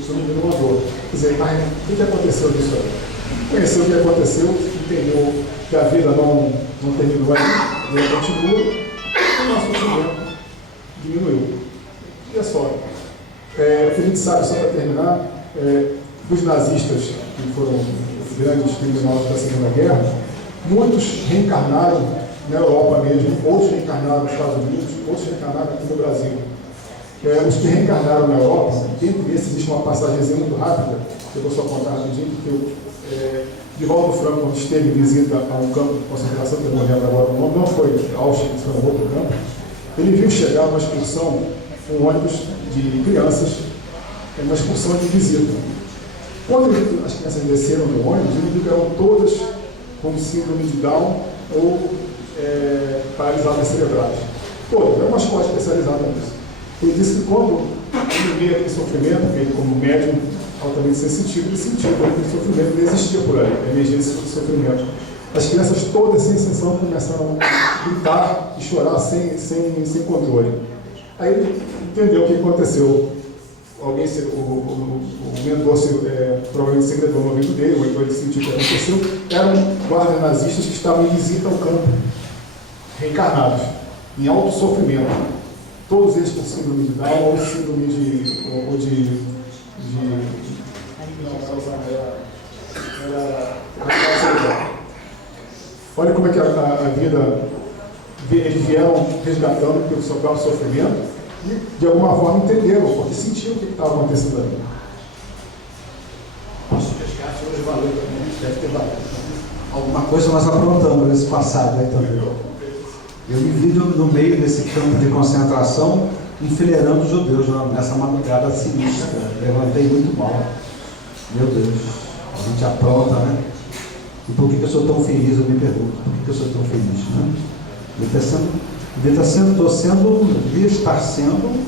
o seu menino mandou. Quer dizer, mas o que aconteceu nisso aí? Conheceu o que aconteceu, entendeu que a vida não terminou aí, ela continua, e o nosso sofrimento diminuiu. E é só. O que a gente sabe, só para terminar, dos nazistas, que foram os grandes criminosos da Segunda Guerra, muitos reencarnaram na Europa mesmo, outros reencarnaram nos Estados Unidos, outros reencarnaram aqui no Brasil. Os que reencarnaram na Europa, dentro desse existe uma passagemzinha muito rápida, que eu vou só contar rapidinho, porque Divaldo Franco, quando esteve em visita a um campo de concentração, que eu não lembro agora o nome, não foi Auschwitz, foi um outro campo, ele viu chegar uma excursão, um ônibus de crianças, uma excursão de visita. Quando as crianças desceram do ônibus, ele viu que eram todas com síndrome de Down ou paralisadas cerebrais. Todas, era uma escola especializada nisso. Ele disse que quando ele via aquele sofrimento, ele como médium altamente sensitivo, ele sentia que aquele sofrimento não existia por ali, a emergência de sofrimento. As crianças todas, sem exceção, começaram a gritar e chorar sem controle. Aí ele entendeu o que aconteceu. Alguém, o mentor provavelmente segredou no ouvido dele, ou então ele sentiu o que aconteceu. Eram guardas nazistas que estavam em visita ao campo, reencarnados, em alto sofrimento. Todos eles com síndrome de Down ou síndrome de olha como é que a vida, eles vieram resgatando pelo seu próprio sofrimento e, de alguma forma, entenderam, porque sentiam o que estava acontecendo ali. Nosso resgate hoje valeu também, deve ter valido. Alguma coisa nós aprontamos nesse passado aí também. Eu me vi no meio desse campo de concentração, enfileirando os judeus nessa madrugada sinistra. Levantei muito mal. Meu Deus, a gente apronta, né? E por que eu sou tão feliz, eu me pergunto, por que eu sou tão feliz, né? Devia estar sendo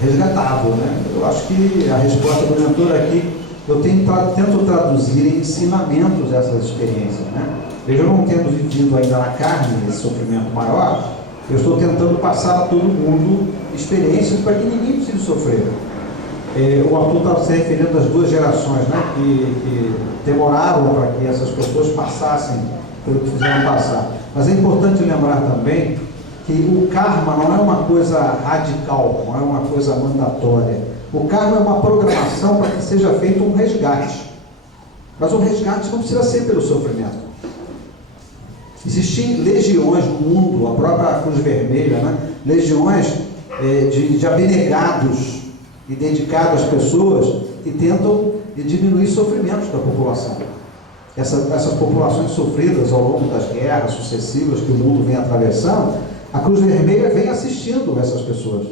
resgatável, né? Eu acho que a resposta do mentor aqui, eu tento traduzir em ensinamentos essas experiências, né? Eu não tendo vivido ainda na carne esse sofrimento maior, eu estou tentando passar a todo mundo experiências para que ninguém precise sofrer. O autor está se referindo às duas gerações, né, que demoraram para que essas pessoas passassem pelo que fizeram passar. Mas é importante lembrar também que o karma não é uma coisa radical, não é uma coisa mandatória. O karma é uma programação para que seja feito um resgate. Mas o resgate não precisa ser pelo sofrimento. Existem legiões no mundo, a própria Cruz Vermelha, né? Legiões de abnegados e dedicados às pessoas que tentam diminuir sofrimentos da população. Essas populações sofridas ao longo das guerras sucessivas que o mundo vem atravessando, a Cruz Vermelha vem assistindo essas pessoas.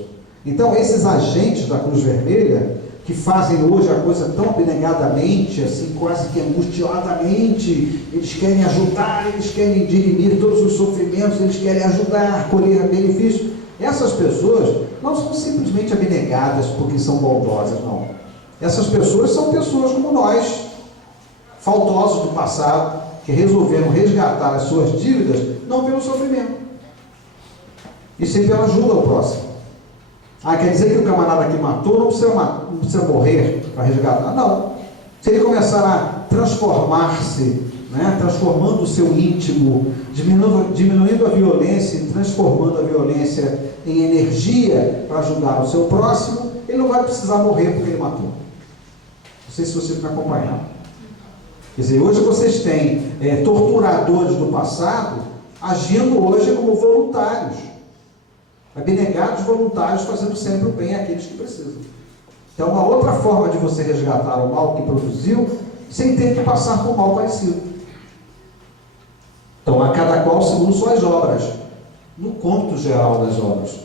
Então, esses agentes da Cruz Vermelha, que fazem hoje a coisa tão abnegadamente, assim, quase que angustiadamente, eles querem ajudar, eles querem dirimir todos os sofrimentos, eles querem ajudar, colher benefícios. Essas pessoas não são simplesmente abnegadas porque são bondosas, não. Essas pessoas são pessoas como nós, faltosos do passado, que resolveram resgatar as suas dívidas, não pelo sofrimento, e sim pela ajuda ao próximo. Quer dizer que o camarada que matou não precisa morrer para resgatar? Não. Se ele começar a transformar-se, né, transformando o seu íntimo, diminuindo a violência e transformando a violência em energia para ajudar o seu próximo, ele não vai precisar morrer porque ele matou. Não sei se você está acompanhando. Quer dizer, hoje vocês têm torturadores do passado agindo hoje como voluntários. Abnegados voluntários fazendo sempre o bem àqueles que precisam. Então, uma outra forma de você resgatar o mal que produziu, sem ter que passar por mal parecido. Então, a cada qual segundo suas obras, no cômputo geral das obras.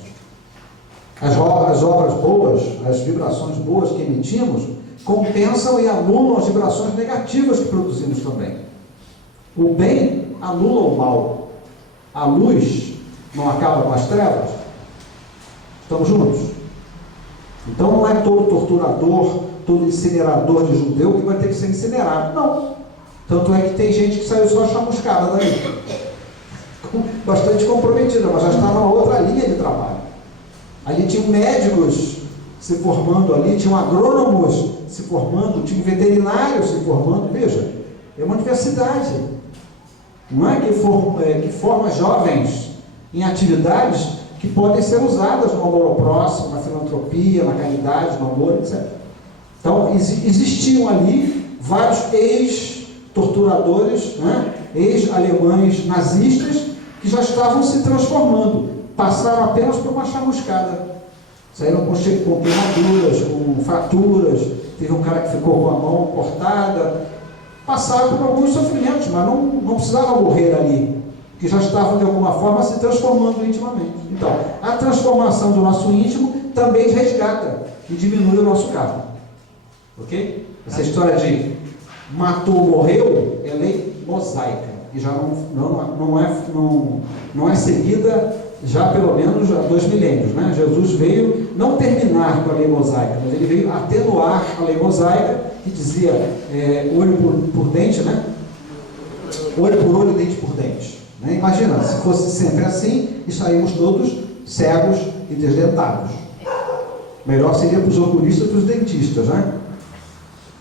As obras boas, as vibrações boas que emitimos, compensam e anulam as vibrações negativas que produzimos também. O bem anula o mal. A luz não acaba com as trevas. Estamos juntos? Então não é todo torturador, todo incinerador de judeu que vai ter que ser incinerado. Não. Tanto é que tem gente que saiu só chamuscada daí. Bastante comprometida, mas já está numa outra linha de trabalho. Ali tinham médicos se formando ali, tinham agrônomos se formando, tinham veterinários se formando. Veja, é uma universidade. Não é que forma jovens em atividades que podem ser usadas no amor ao próximo, na filantropia, na caridade, no amor, etc. Então, existiam ali vários ex-torturadores, né? Ex-alemães nazistas, que já estavam se transformando, passaram apenas por uma chamuscada. Saíram com queimaduras, com fraturas, teve um cara que ficou com a mão cortada, passaram por alguns sofrimentos, mas não precisavam morrer ali, que já estavam de alguma forma se transformando intimamente. Então, a transformação do nosso íntimo também resgata e diminui o nosso karma. Ok? Essa história de matou, morreu, é lei mosaica e já não é seguida já pelo menos há 2 milênios, né? Jesus veio não terminar com a lei mosaica, mas ele veio atenuar a lei mosaica que dizia olho por dente, né? Olho por olho, dente por dente. Né? Imagina, se fosse sempre assim, estaríamos todos cegos e desdentados. Melhor seria para os oculistas e para os dentistas, né?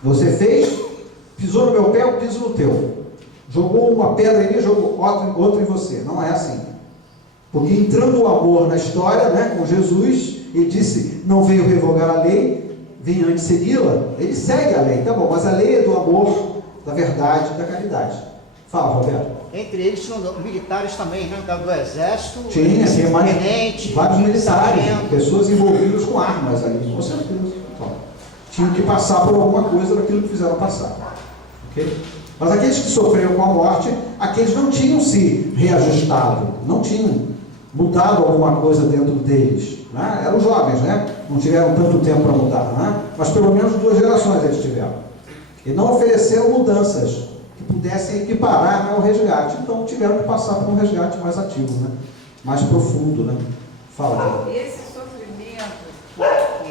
Você fez, pisou no meu pé, eu piso no teu. Jogou uma pedra em mim, jogou outra em você. Não é assim. Porque entrando o amor na história, né, com Jesus, ele disse, não veio revogar a lei, vem antes segui-la. Ele segue a lei, tá bom, mas a lei é do amor, da verdade, da caridade. Fala, Roberto. Entre eles tinham militares também, né? No caso do exército, Tinha tenente, vários militares, sargento. pessoas envolvidas com armas ali, com certeza. Então, tinham que passar por alguma coisa daquilo que fizeram passar. Okay? Mas aqueles que sofreram com a morte, aqueles não tinham se reajustado, não tinham mudado alguma coisa dentro deles. Né? Eram jovens, né? Não tiveram tanto tempo para mudar, né? Mas pelo menos 2 gerações eles tiveram. E não ofereceram mudanças que pudessem equiparar, né, ao resgate. Então tiveram que passar por um resgate mais ativo, né? Mais profundo, né? Fala. Esse sofrimento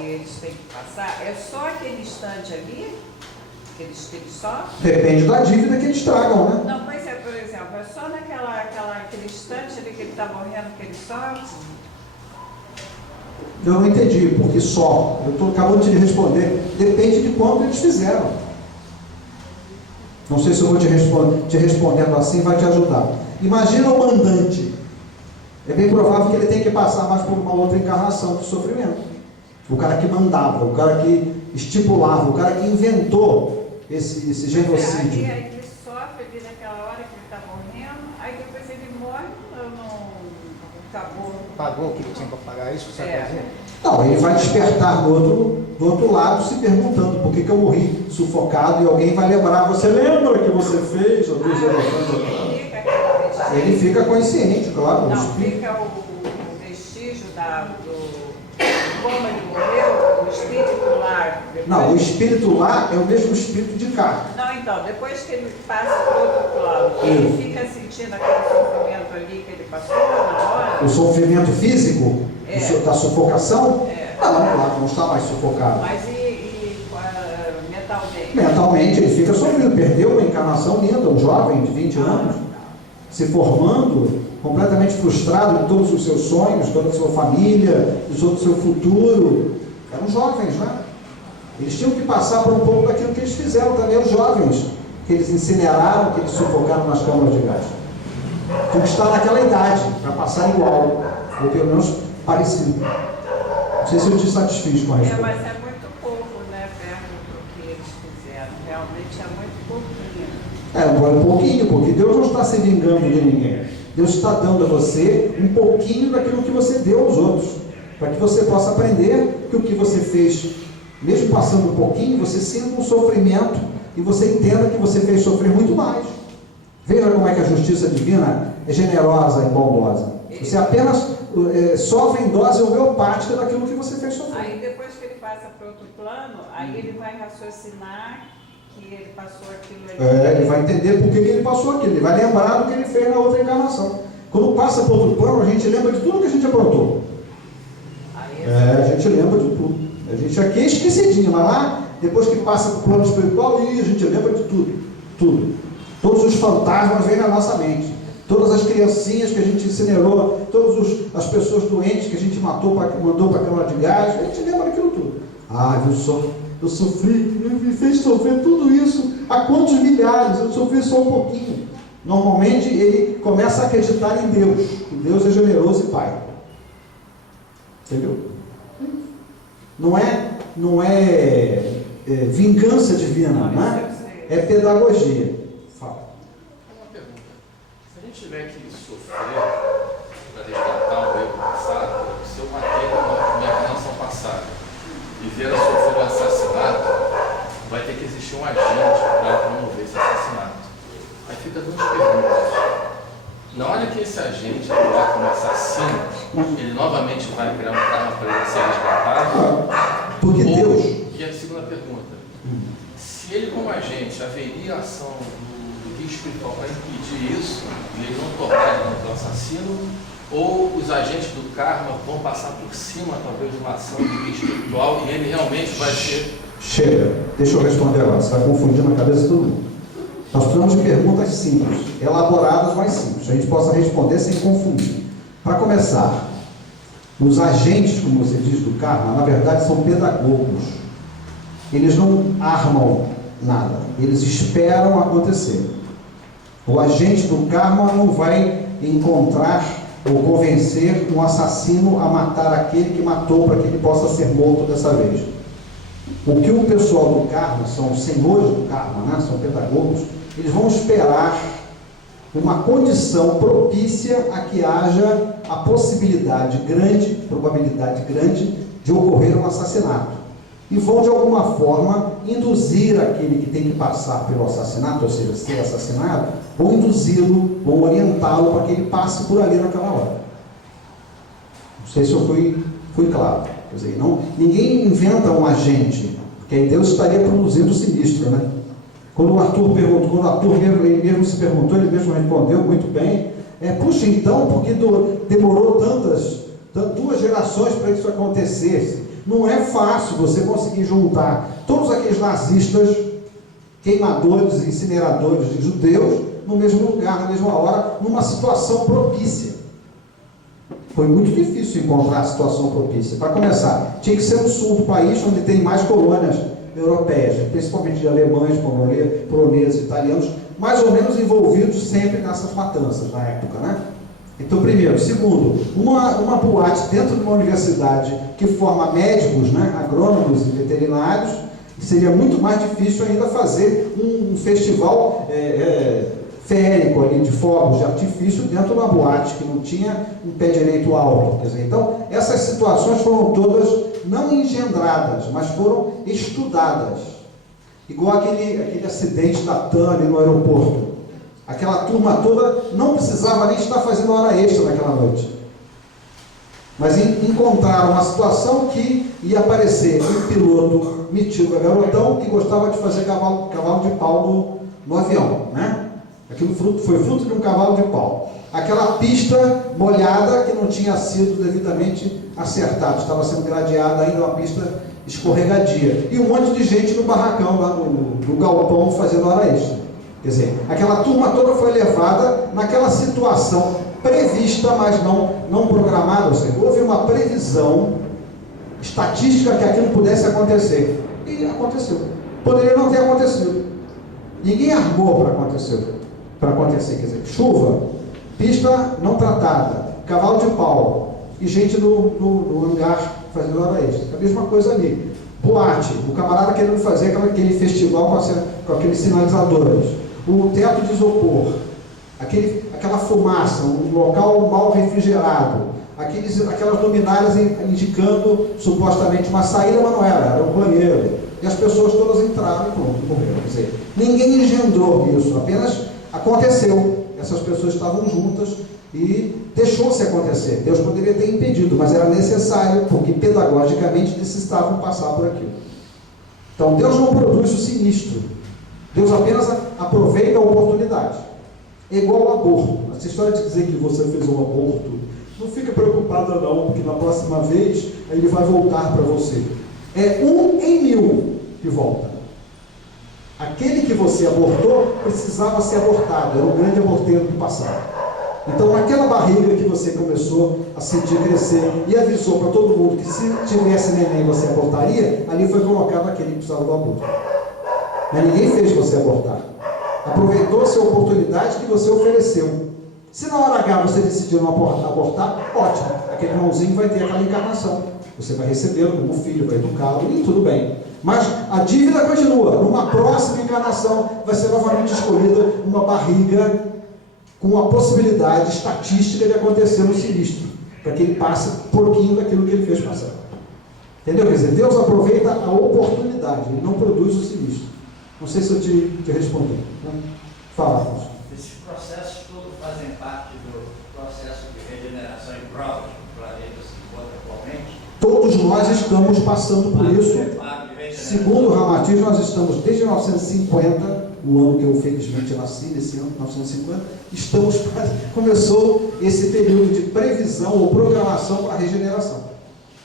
eles têm que passar, é só aquele instante ali? Que eles só? Depende da dívida que eles tragam, né? Não, pois é, por exemplo, é só aquele instante ali que ele está morrendo que ele só? Eu não entendi, porque só. Eu estou acabando de responder. Depende de quanto eles fizeram. Não sei se eu vou te respondendo assim vai te ajudar. Imagina o mandante. É bem provável que ele tenha que passar mais por uma outra encarnação de sofrimento. O cara que mandava, o cara que estipulava, o cara que inventou esse genocídio. Aí ele sofre ali naquela hora que ele está morrendo, aí depois ele morre, não acabou. Pagou o que ele tinha para pagar, isso que você quer dizer? Não, ele vai despertar do outro lado se perguntando por que eu morri sufocado, e alguém vai lembrar, você lembra que você fez? Ele fica consciente, claro. Não, fica o vestígio como ele morreu, o espírito lá. Não, o espírito lá é o mesmo espírito de cá. Não, então, depois que ele passa para o outro lado, ele fica sentindo aquele sofrimento ali que ele passou na hora. O sofrimento físico da sufocação? Não, claro, não está mais sufocado. Mas mentalmente? Mentalmente ele fica sofrendo, perdeu uma encarnação linda, um jovem de 20 anos, se formando, completamente frustrado em todos os seus sonhos, toda a sua família, todo o seu futuro. Eram jovens, né? Eles tinham que passar por um pouco daquilo que eles fizeram também, os jovens, que eles incineraram, que eles sufocaram nas câmaras de gás. Tinham que estar naquela idade, para passar igual, ou pelo menos parecido. Não sei se eu te satisfiz com a resposta. Mas é muito pouco, né, perto do que eles fizeram. Realmente é muito pouquinho. Um pouquinho, porque Deus não está se vingando de ninguém. Deus está dando a você um pouquinho daquilo que você deu aos outros, para que você possa aprender que o que você fez, mesmo passando um pouquinho, você sinta um sofrimento e você entenda que você fez sofrer muito mais. Veja como é que a justiça divina é generosa e bondosa. Você apenas sofre em dose homeopática daquilo que você fez sofrer. Aí depois que ele passa para outro plano, aí ele vai raciocinar que ele passou aquilo ali. Ele vai entender por que ele passou aquilo, ele vai lembrar do que ele fez na outra encarnação. Quando passa para outro plano, a gente lembra de tudo que a gente aprontou. A gente lembra de tudo. A gente aqui é esquecidinho, mas lá, depois que passa para o plano espiritual, a gente lembra de tudo. Tudo. Todos os fantasmas vêm na nossa mente. Todas as criancinhas que a gente incinerou, todas as pessoas doentes que a gente mandou para a câmara de gás, a gente lembra daquilo tudo. Eu sofri, me fez sofrer tudo isso. Há quantos milhares? Eu sofri só um pouquinho. Normalmente ele começa a acreditar em Deus, que Deus é generoso e Pai. Entendeu? Não é vingança divina, né? É pedagogia. Fala. Uma pergunta. Se a gente tiver que sofrer para resgatar o erro passado, se eu matei na minha encarnação passada e vier a sofrer um assassinato, vai ter que existir um agente para promover esse assassinato. Aí fica duas perguntas. Na hora que esse agente atuar como assassino, ele novamente vai criar um karma para ele ser resgatado? Porque Deus... E a segunda pergunta. Se ele como agente haveria ação do guia espiritual para impedir isso, e ele não tornar ele um assassino, ou os agentes do karma vão passar por cima talvez de uma ação do guia espiritual e ele realmente vai ser... Chega, deixa eu responder agora, você está confundindo a cabeça de todo mundo. Nós precisamos de perguntas simples, elaboradas, mas simples, a gente possa responder sem confundir. Para começar, os agentes, como você diz, do karma, na verdade são pedagogos. Eles não armam nada, eles esperam acontecer. O agente do karma não vai encontrar ou convencer um assassino a matar aquele que matou para que ele possa ser morto dessa vez. O que o pessoal do karma, são os senhores do karma, né? São pedagogos, eles vão esperar uma condição propícia a que haja a possibilidade grande, probabilidade grande, de ocorrer um assassinato. E vão, de alguma forma, induzir aquele que tem que passar pelo assassinato, ou seja, ser assassinado, ou induzi-lo, ou orientá-lo para que ele passe por ali naquela hora. Não sei se eu fui claro. Quer dizer, ninguém inventa um agente, porque aí Deus estaria produzindo sinistro, né? Quando o Arthur perguntou, quando o Arthur ele mesmo se perguntou, ele mesmo respondeu muito bem. Puxa, então, porque demorou 2 gerações para isso acontecer? Não é fácil você conseguir juntar todos aqueles nazistas, queimadores e incineradores de judeus no mesmo lugar, na mesma hora, numa situação propícia. Foi muito difícil encontrar a situação propícia. Para começar, tinha que ser no sul do país, onde tem mais colônias europeias, principalmente de alemães, poloneses, italianos, mais ou menos envolvidos sempre nessas matanças na época, né? Então, primeiro. Segundo, uma boate dentro de uma universidade que forma médicos, né, agrônomos e veterinários, seria muito mais difícil ainda fazer um festival férico ali de fogos de artifício dentro de uma boate que não tinha um pé direito alto. Quer dizer, então, essas situações foram todas não engendradas, mas foram estudadas. Igual aquele acidente da TAM ali no aeroporto. Aquela turma toda não precisava nem estar fazendo hora extra naquela noite. Mas encontraram uma situação que ia aparecer um piloto metido a garotão que gostava de fazer cavalo de pau no avião, né? Aquilo foi fruto de um cavalo de pau. Aquela pista molhada que não tinha sido devidamente acertada, estava sendo gradeada ainda, uma pista escorregadia. E um monte de gente no barracão, lá no galpão, fazendo hora extra. Quer dizer, aquela turma toda foi levada naquela situação prevista, mas não programada. Ou seja, houve uma previsão estatística que aquilo pudesse acontecer. E aconteceu. Poderia não ter acontecido. Ninguém armou para acontecer. Quer dizer, chuva, pista não tratada, cavalo de pau e gente no hangar fazendo hora extra. A mesma coisa ali. Boate, o camarada querendo fazer aquele festival com aqueles sinalizadores. O teto de isopor, aquela fumaça, um local mal refrigerado, aquelas luminárias indicando supostamente uma saída, mas não era um banheiro. E as pessoas todas entraram e pronto, morreram. Quer dizer, ninguém engendrou isso, apenas aconteceu. Essas pessoas estavam juntas e deixou-se acontecer. Deus poderia ter impedido, mas era necessário, porque pedagogicamente necessitavam passar por aquilo. Então Deus não produz o sinistro. Deus apenas aproveita a oportunidade. É igual ao aborto. Essa história de dizer que você fez um aborto, não fica preocupada não, porque na próxima vez ele vai voltar para você. É 1 em 1000 que volta. Aquele que você abortou precisava ser abortado, era o grande aborteiro do passado. Então, naquela barriga que você começou a sentir crescer e avisou para todo mundo que se tivesse neném você abortaria, ali foi colocado aquele que precisava do aborto. Mas ninguém fez você abortar. Aproveitou-se a oportunidade que você ofereceu. Se na hora H você decidiu não abortar, ótimo. Aquele irmãozinho vai ter aquela encarnação. Você vai recebê-lo como filho, vai educá-lo e tudo bem. Mas a dívida continua. Numa próxima encarnação vai ser novamente escolhida uma barriga com a possibilidade estatística de acontecer um sinistro, para que ele passe um pouquinho daquilo que ele fez passar. Entendeu? Quer dizer, Deus aproveita a oportunidade, ele não produz o sinistro. Não sei se eu te respondi. Né? Fala, Afonso. Esses processos todos fazem parte do processo de regeneração em prova que o planeta se encontra atualmente? Todos nós estamos passando por isso. Segundo o Ramatiz, nós estamos desde 1950, o ano que eu felizmente nasci, nesse ano, 1950, começou esse período de previsão ou programação para a regeneração.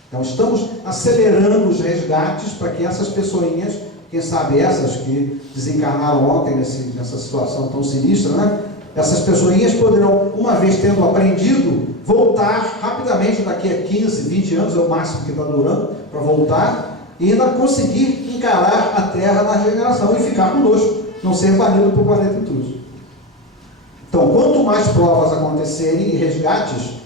Então estamos acelerando os resgates para que essas pessoinhas, quem sabe essas que desencarnaram ontem nessa situação tão sinistra, né? Essas pessoinhas poderão, uma vez tendo aprendido, voltar rapidamente, daqui a 15, 20 anos, é o máximo que está durando, para voltar, e ainda conseguir encarar a Terra na regeneração e ficar conosco, não ser banido para o planeta intruso. Então, quanto mais provas acontecerem e resgates,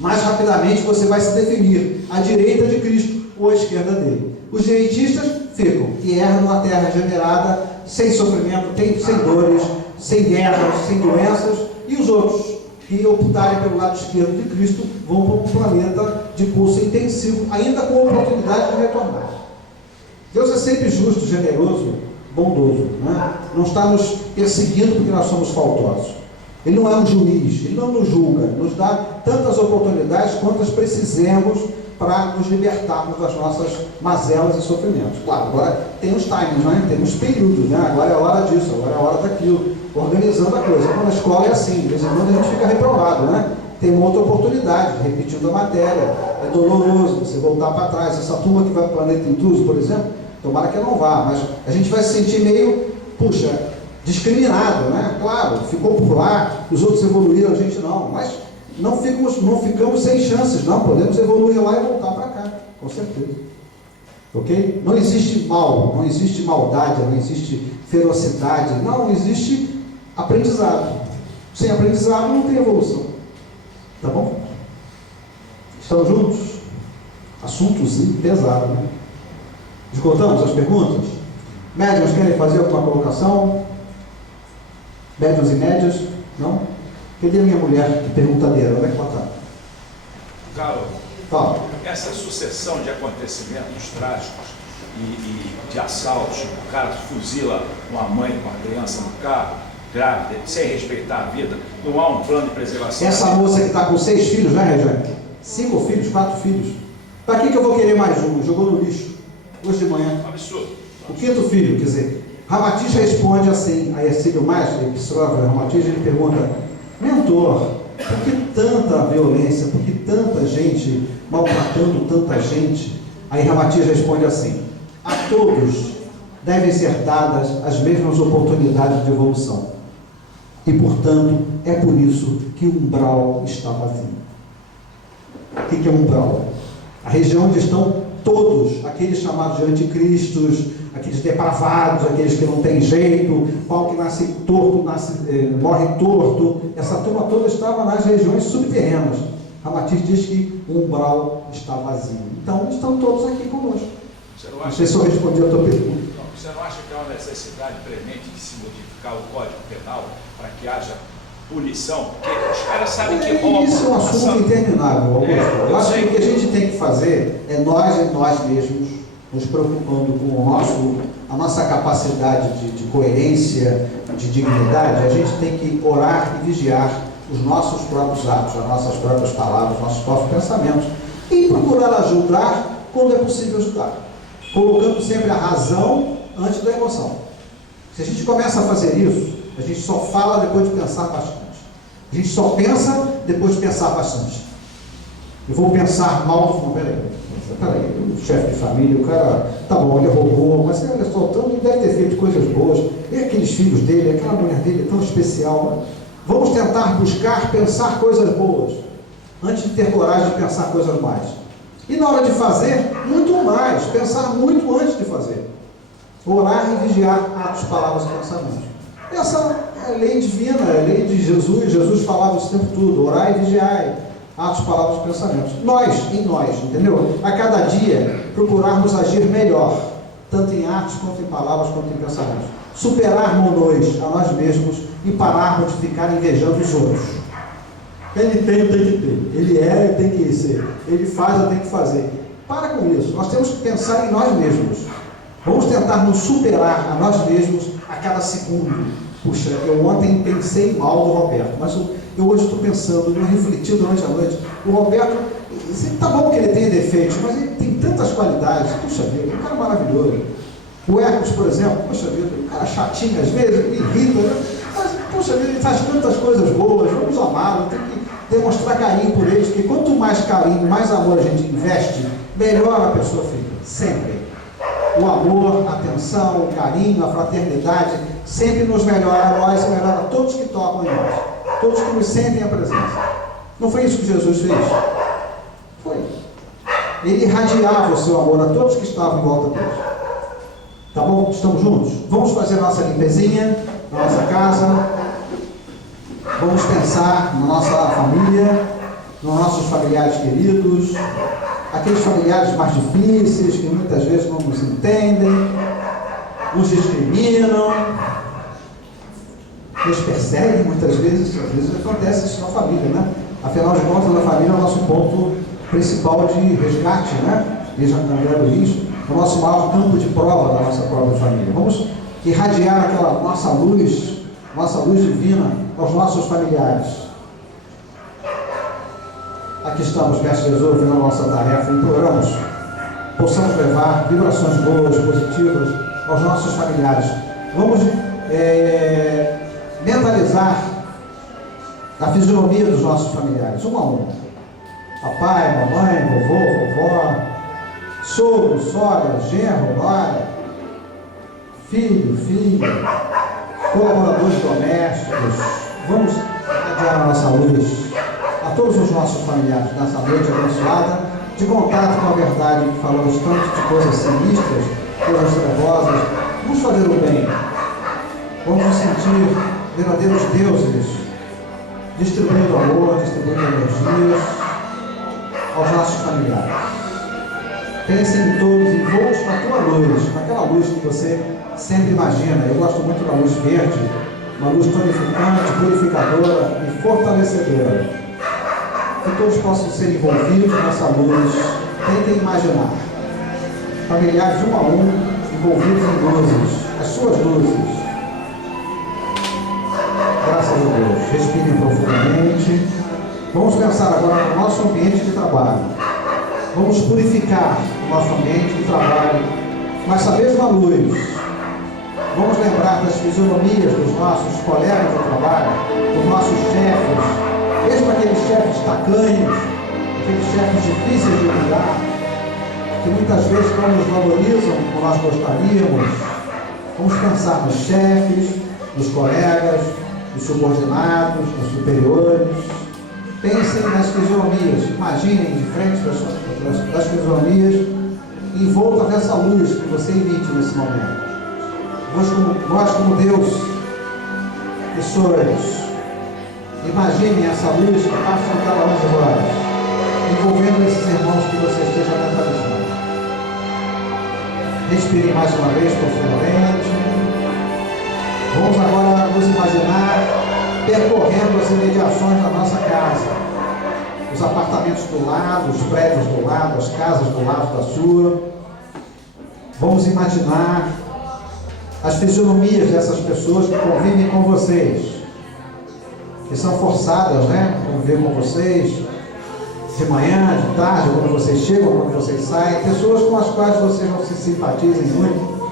mais rapidamente você vai se definir à direita de Cristo ou à esquerda dele. Os direitistas ficam e herdam a Terra regenerada, sem sofrimento, sem dores, sem guerras, sem doenças, e os outros que optarem pelo lado esquerdo de Cristo vão para um planeta de curso intensivo, ainda com a oportunidade de retornar. Deus é sempre justo, generoso, bondoso, né? Não está nos perseguindo porque nós somos faltosos. Ele não é um juiz, ele não nos julga, nos dá tantas oportunidades quantas precisemos para nos libertarmos das nossas mazelas e sofrimentos. Claro, agora tem os timings, né? Tem os períodos, né? Agora é a hora disso, agora é a hora daquilo, organizando a coisa. Então, na escola é assim, de vez em quando a gente fica reprovado, né? tem uma outra oportunidade, repetindo a matéria. É doloroso você voltar para trás. Essa turma que vai para o Planeta Intruso, por exemplo, tomara que não vá, mas a gente vai se sentir meio, puxa, discriminado, né? Claro, ficou por lá, os outros evoluíram, a gente não, mas não ficamos sem chances, não, podemos evoluir lá e voltar para cá, com certeza. Ok? Não existe mal, não existe maldade, não existe ferocidade, não, existe aprendizado. Sem aprendizado não tem evolução. Tá bom? Estão juntos? Assuntozinho pesado, né? Esgotamos as perguntas? Médiuns querem fazer alguma colocação? Médiuns e médias? Não? Cadê a minha mulher perguntadeira? Onde é que ela está? Galo, Fala. essa sucessão de acontecimentos trágicos e de assaltos, o cara fuzila uma mãe com uma criança no carro, grávida, sem respeitar a vida, não há um plano de preservação. Essa moça que está com 6 filhos, né, Rejane? 5 filhos, 4 filhos. Para que eu vou querer mais um? Jogou no lixo. Hoje de manhã. Absurdo. O 5º filho, quer dizer, Ramatiz responde assim, a Ercílio Master, Psicólogo Ramatiz, ele pergunta: mentor, por que tanta violência, por que tanta gente maltratando tanta gente? Aí Ramatiz responde assim: a todos devem ser dadas as mesmas oportunidades de evolução. E, portanto, é por isso que o umbral está vazio. O que é umbral? A região onde estão todos, aqueles chamados de anticristos, aqueles depravados, aqueles que não têm jeito, o pau que nasce torto, morre torto. Essa turma toda estava nas regiões subterrâneas. Ramatiz diz que o umbral está vazio. Então, estão todos aqui conosco. Não sei se eu respondi a tua pergunta. Você não acha que há uma necessidade premente de se modificar o Código Penal para que haja punição? Porque os caras sabem que roubam. Isso é um assunto interminável, Augusto. Eu acho que o que a gente tem que fazer é nós e nós mesmos nos preocupando com a nossa capacidade de coerência, de dignidade. A gente tem que orar e vigiar os nossos próprios atos, as nossas próprias palavras, os nossos próprios pensamentos e procurar ajudar quando é possível ajudar, colocando sempre a razão antes da emoção. Se a gente começa a fazer isso, a gente só fala depois de pensar bastante. A gente só pensa depois de pensar bastante. Eu vou pensar mal do fundo. Peraí, o chefe de família, o cara, tá bom, ele roubou, mas olha só, ele deve ter feito coisas boas. E aqueles filhos dele, aquela mulher dele é tão especial. Né? Vamos tentar pensar coisas boas, antes de ter coragem de pensar coisas mais. E na hora de fazer, muito mais, pensar muito antes de fazer. Orar e vigiar atos, palavras e pensamentos. Essa é a lei divina, é a lei de Jesus. Jesus falava isso o tempo todo: orar e vigiar, atos, palavras e pensamentos. Nós, entendeu? A cada dia, procurarmos agir melhor, tanto em atos, quanto em palavras, quanto em pensamentos. Superarmos-nos a nós mesmos e pararmos de ficar invejando os outros. Ele tem, eu tenho que ter. Ele é, eu tenho que ser. Ele faz, eu tenho que fazer. Para com isso. Nós temos que pensar em nós mesmos. Vamos tentar nos superar a nós mesmos a cada segundo. Puxa, eu ontem pensei mal do Roberto, mas eu hoje estou pensando, eu refleti durante a noite. O Roberto, está bom que ele tenha defeitos, mas ele tem tantas qualidades. Puxa vida, um cara maravilhoso. O Hercules, por exemplo, puxa vida, um cara chatinho às vezes, me irrita, né? Mas, puxa vida, ele faz tantas coisas boas, vamos amá-lo, tem que demonstrar carinho por eles, porque quanto mais carinho, mais amor a gente investe, melhor a pessoa fica, sempre. O amor, a atenção, o carinho, a fraternidade, sempre nos melhora a nós e melhora a todos que tocam em nós, todos que nos sentem a presença. Não foi isso que Jesus fez? Foi. Ele irradiava o seu amor a todos que estavam em volta dele. Tá bom? Estamos juntos? Vamos fazer a nossa limpezinha na nossa casa. Vamos pensar na nossa família, nos nossos familiares queridos, aqueles familiares mais difíceis, que muitas vezes não nos entendem, nos discriminam, nos perseguem muitas vezes. Às vezes acontece isso na família, né? Afinal de contas, a família é o nosso ponto principal de resgate, né? Veja André Luiz, o nosso maior campo de prova da nossa própria família. Vamos irradiar aquela nossa luz divina aos nossos familiares. Aqui estamos, Mestre Jesus, vendo a nossa tarefa, imploramos, possamos levar vibrações boas, positivas aos nossos familiares. Vamos mentalizar da fisionomia dos nossos familiares, um a um. Papai, mamãe, vovô, vovó, sogro, sogra, genro, nora, filho, filha, colaboradores domésticos. Vamos adiar a nossa luz a todos os nossos familiares nessa noite abençoada, de contato com a verdade, que falamos tanto de coisas sinistras, coisas trevosas. Vamos fazer o bem. Vamos nos sentir verdadeiros deuses, distribuindo amor, distribuindo energias aos nossos familiares. Pensem em todos e volte na tua luz, naquela luz que você sempre imagina. Eu gosto muito da luz verde, uma luz tonificante, purificadora e fortalecedora. Que todos possam ser envolvidos nessa luz. Tentem imaginar familiares um a um envolvidos em luzes, as suas luzes. Graças a Deus. Respirem profundamente. Vamos pensar agora no nosso ambiente de trabalho. Vamos purificar o nosso ambiente de trabalho com essa mesma luz. Vamos lembrar das fisionomias dos nossos colegas de trabalho, dos nossos chefes, mesmo aqueles chefes tacanhos, aqueles chefes difíceis de lidar, que muitas vezes não nos valorizam como nós gostaríamos. Vamos pensar nos chefes, nos colegas, nos subordinados, nos superiores. Pensem nas fisionomias, imaginem de frente das fisionomias, envolta nessa luz que você emite nesse momento. Nós como Deus, que sois, imaginem essa luz que passa em cada um de vós, envolvendo esses irmãos que você esteja mentalizando. Respirem mais uma vez profundamente. Vamos agora nos imaginar percorrendo as imediações da nossa casa, os apartamentos do lado, os prédios do lado, as casas do lado da sua. Vamos imaginar as fisionomias dessas pessoas que convivem com vocês, que são forçadas, a conviver com vocês, de manhã, de tarde, quando vocês chegam, quando vocês saem, pessoas com as quais vocês não se simpatizem muito,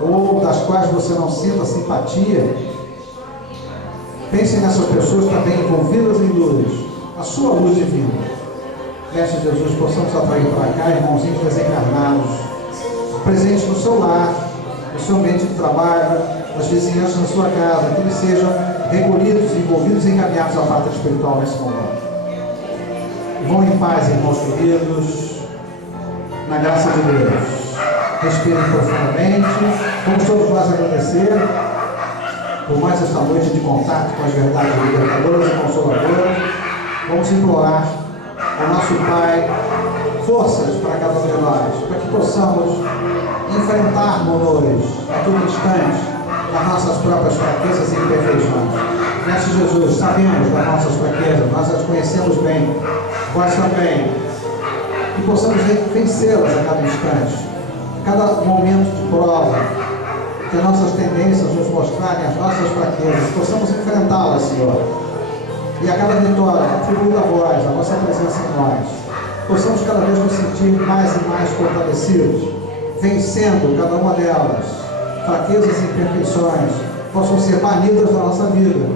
ou das quais você não sinta simpatia. Pensem nessas pessoas também envolvidas em luz, a sua luz divina. Mestre Jesus, possamos atrair para cá irmãozinhos desencarnados, presentes no seu lar, no seu ambiente de trabalho, nas vizinhanças da sua casa, que eles sejam recolhidos, envolvidos e encaminhados à pátria espiritual nesse momento. Vão em paz, irmãos queridos, na graça de Deus. Respirem profundamente. Vamos todos nós agradecer por mais esta noite de contato com as verdades libertadoras e consoladoras. Vamos implorar ao nosso Pai forças para cada um de nós, para que possamos enfrentar dolores a todo instante, nas nossas próprias fraquezas e imperfeições. Mestre Jesus, sabemos das nossas fraquezas, nós as conhecemos bem, vós também, que possamos vencê-las a cada instante, a cada momento de prova, que as nossas tendências nos mostrarem as nossas fraquezas, possamos enfrentá-las, Senhor. E a cada vitória, atribuída a vós, a vossa presença em nós, possamos cada vez nos sentir mais e mais fortalecidos, vencendo cada uma delas, fraquezas e imperfeições, possam ser banidas da nossa vida.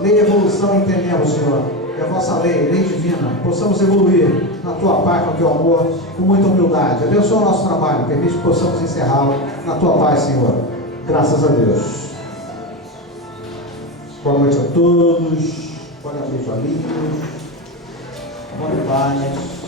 Lei de evolução entendemos, Senhor, é a vossa lei divina, possamos evoluir na tua paz, no teu amor, com muita humildade. Abençoa o nosso trabalho, permite que possamos encerrá-lo na tua paz, Senhor. Graças a Deus. Boa noite a todos. Podem abrir os olhinhos. Boa paz.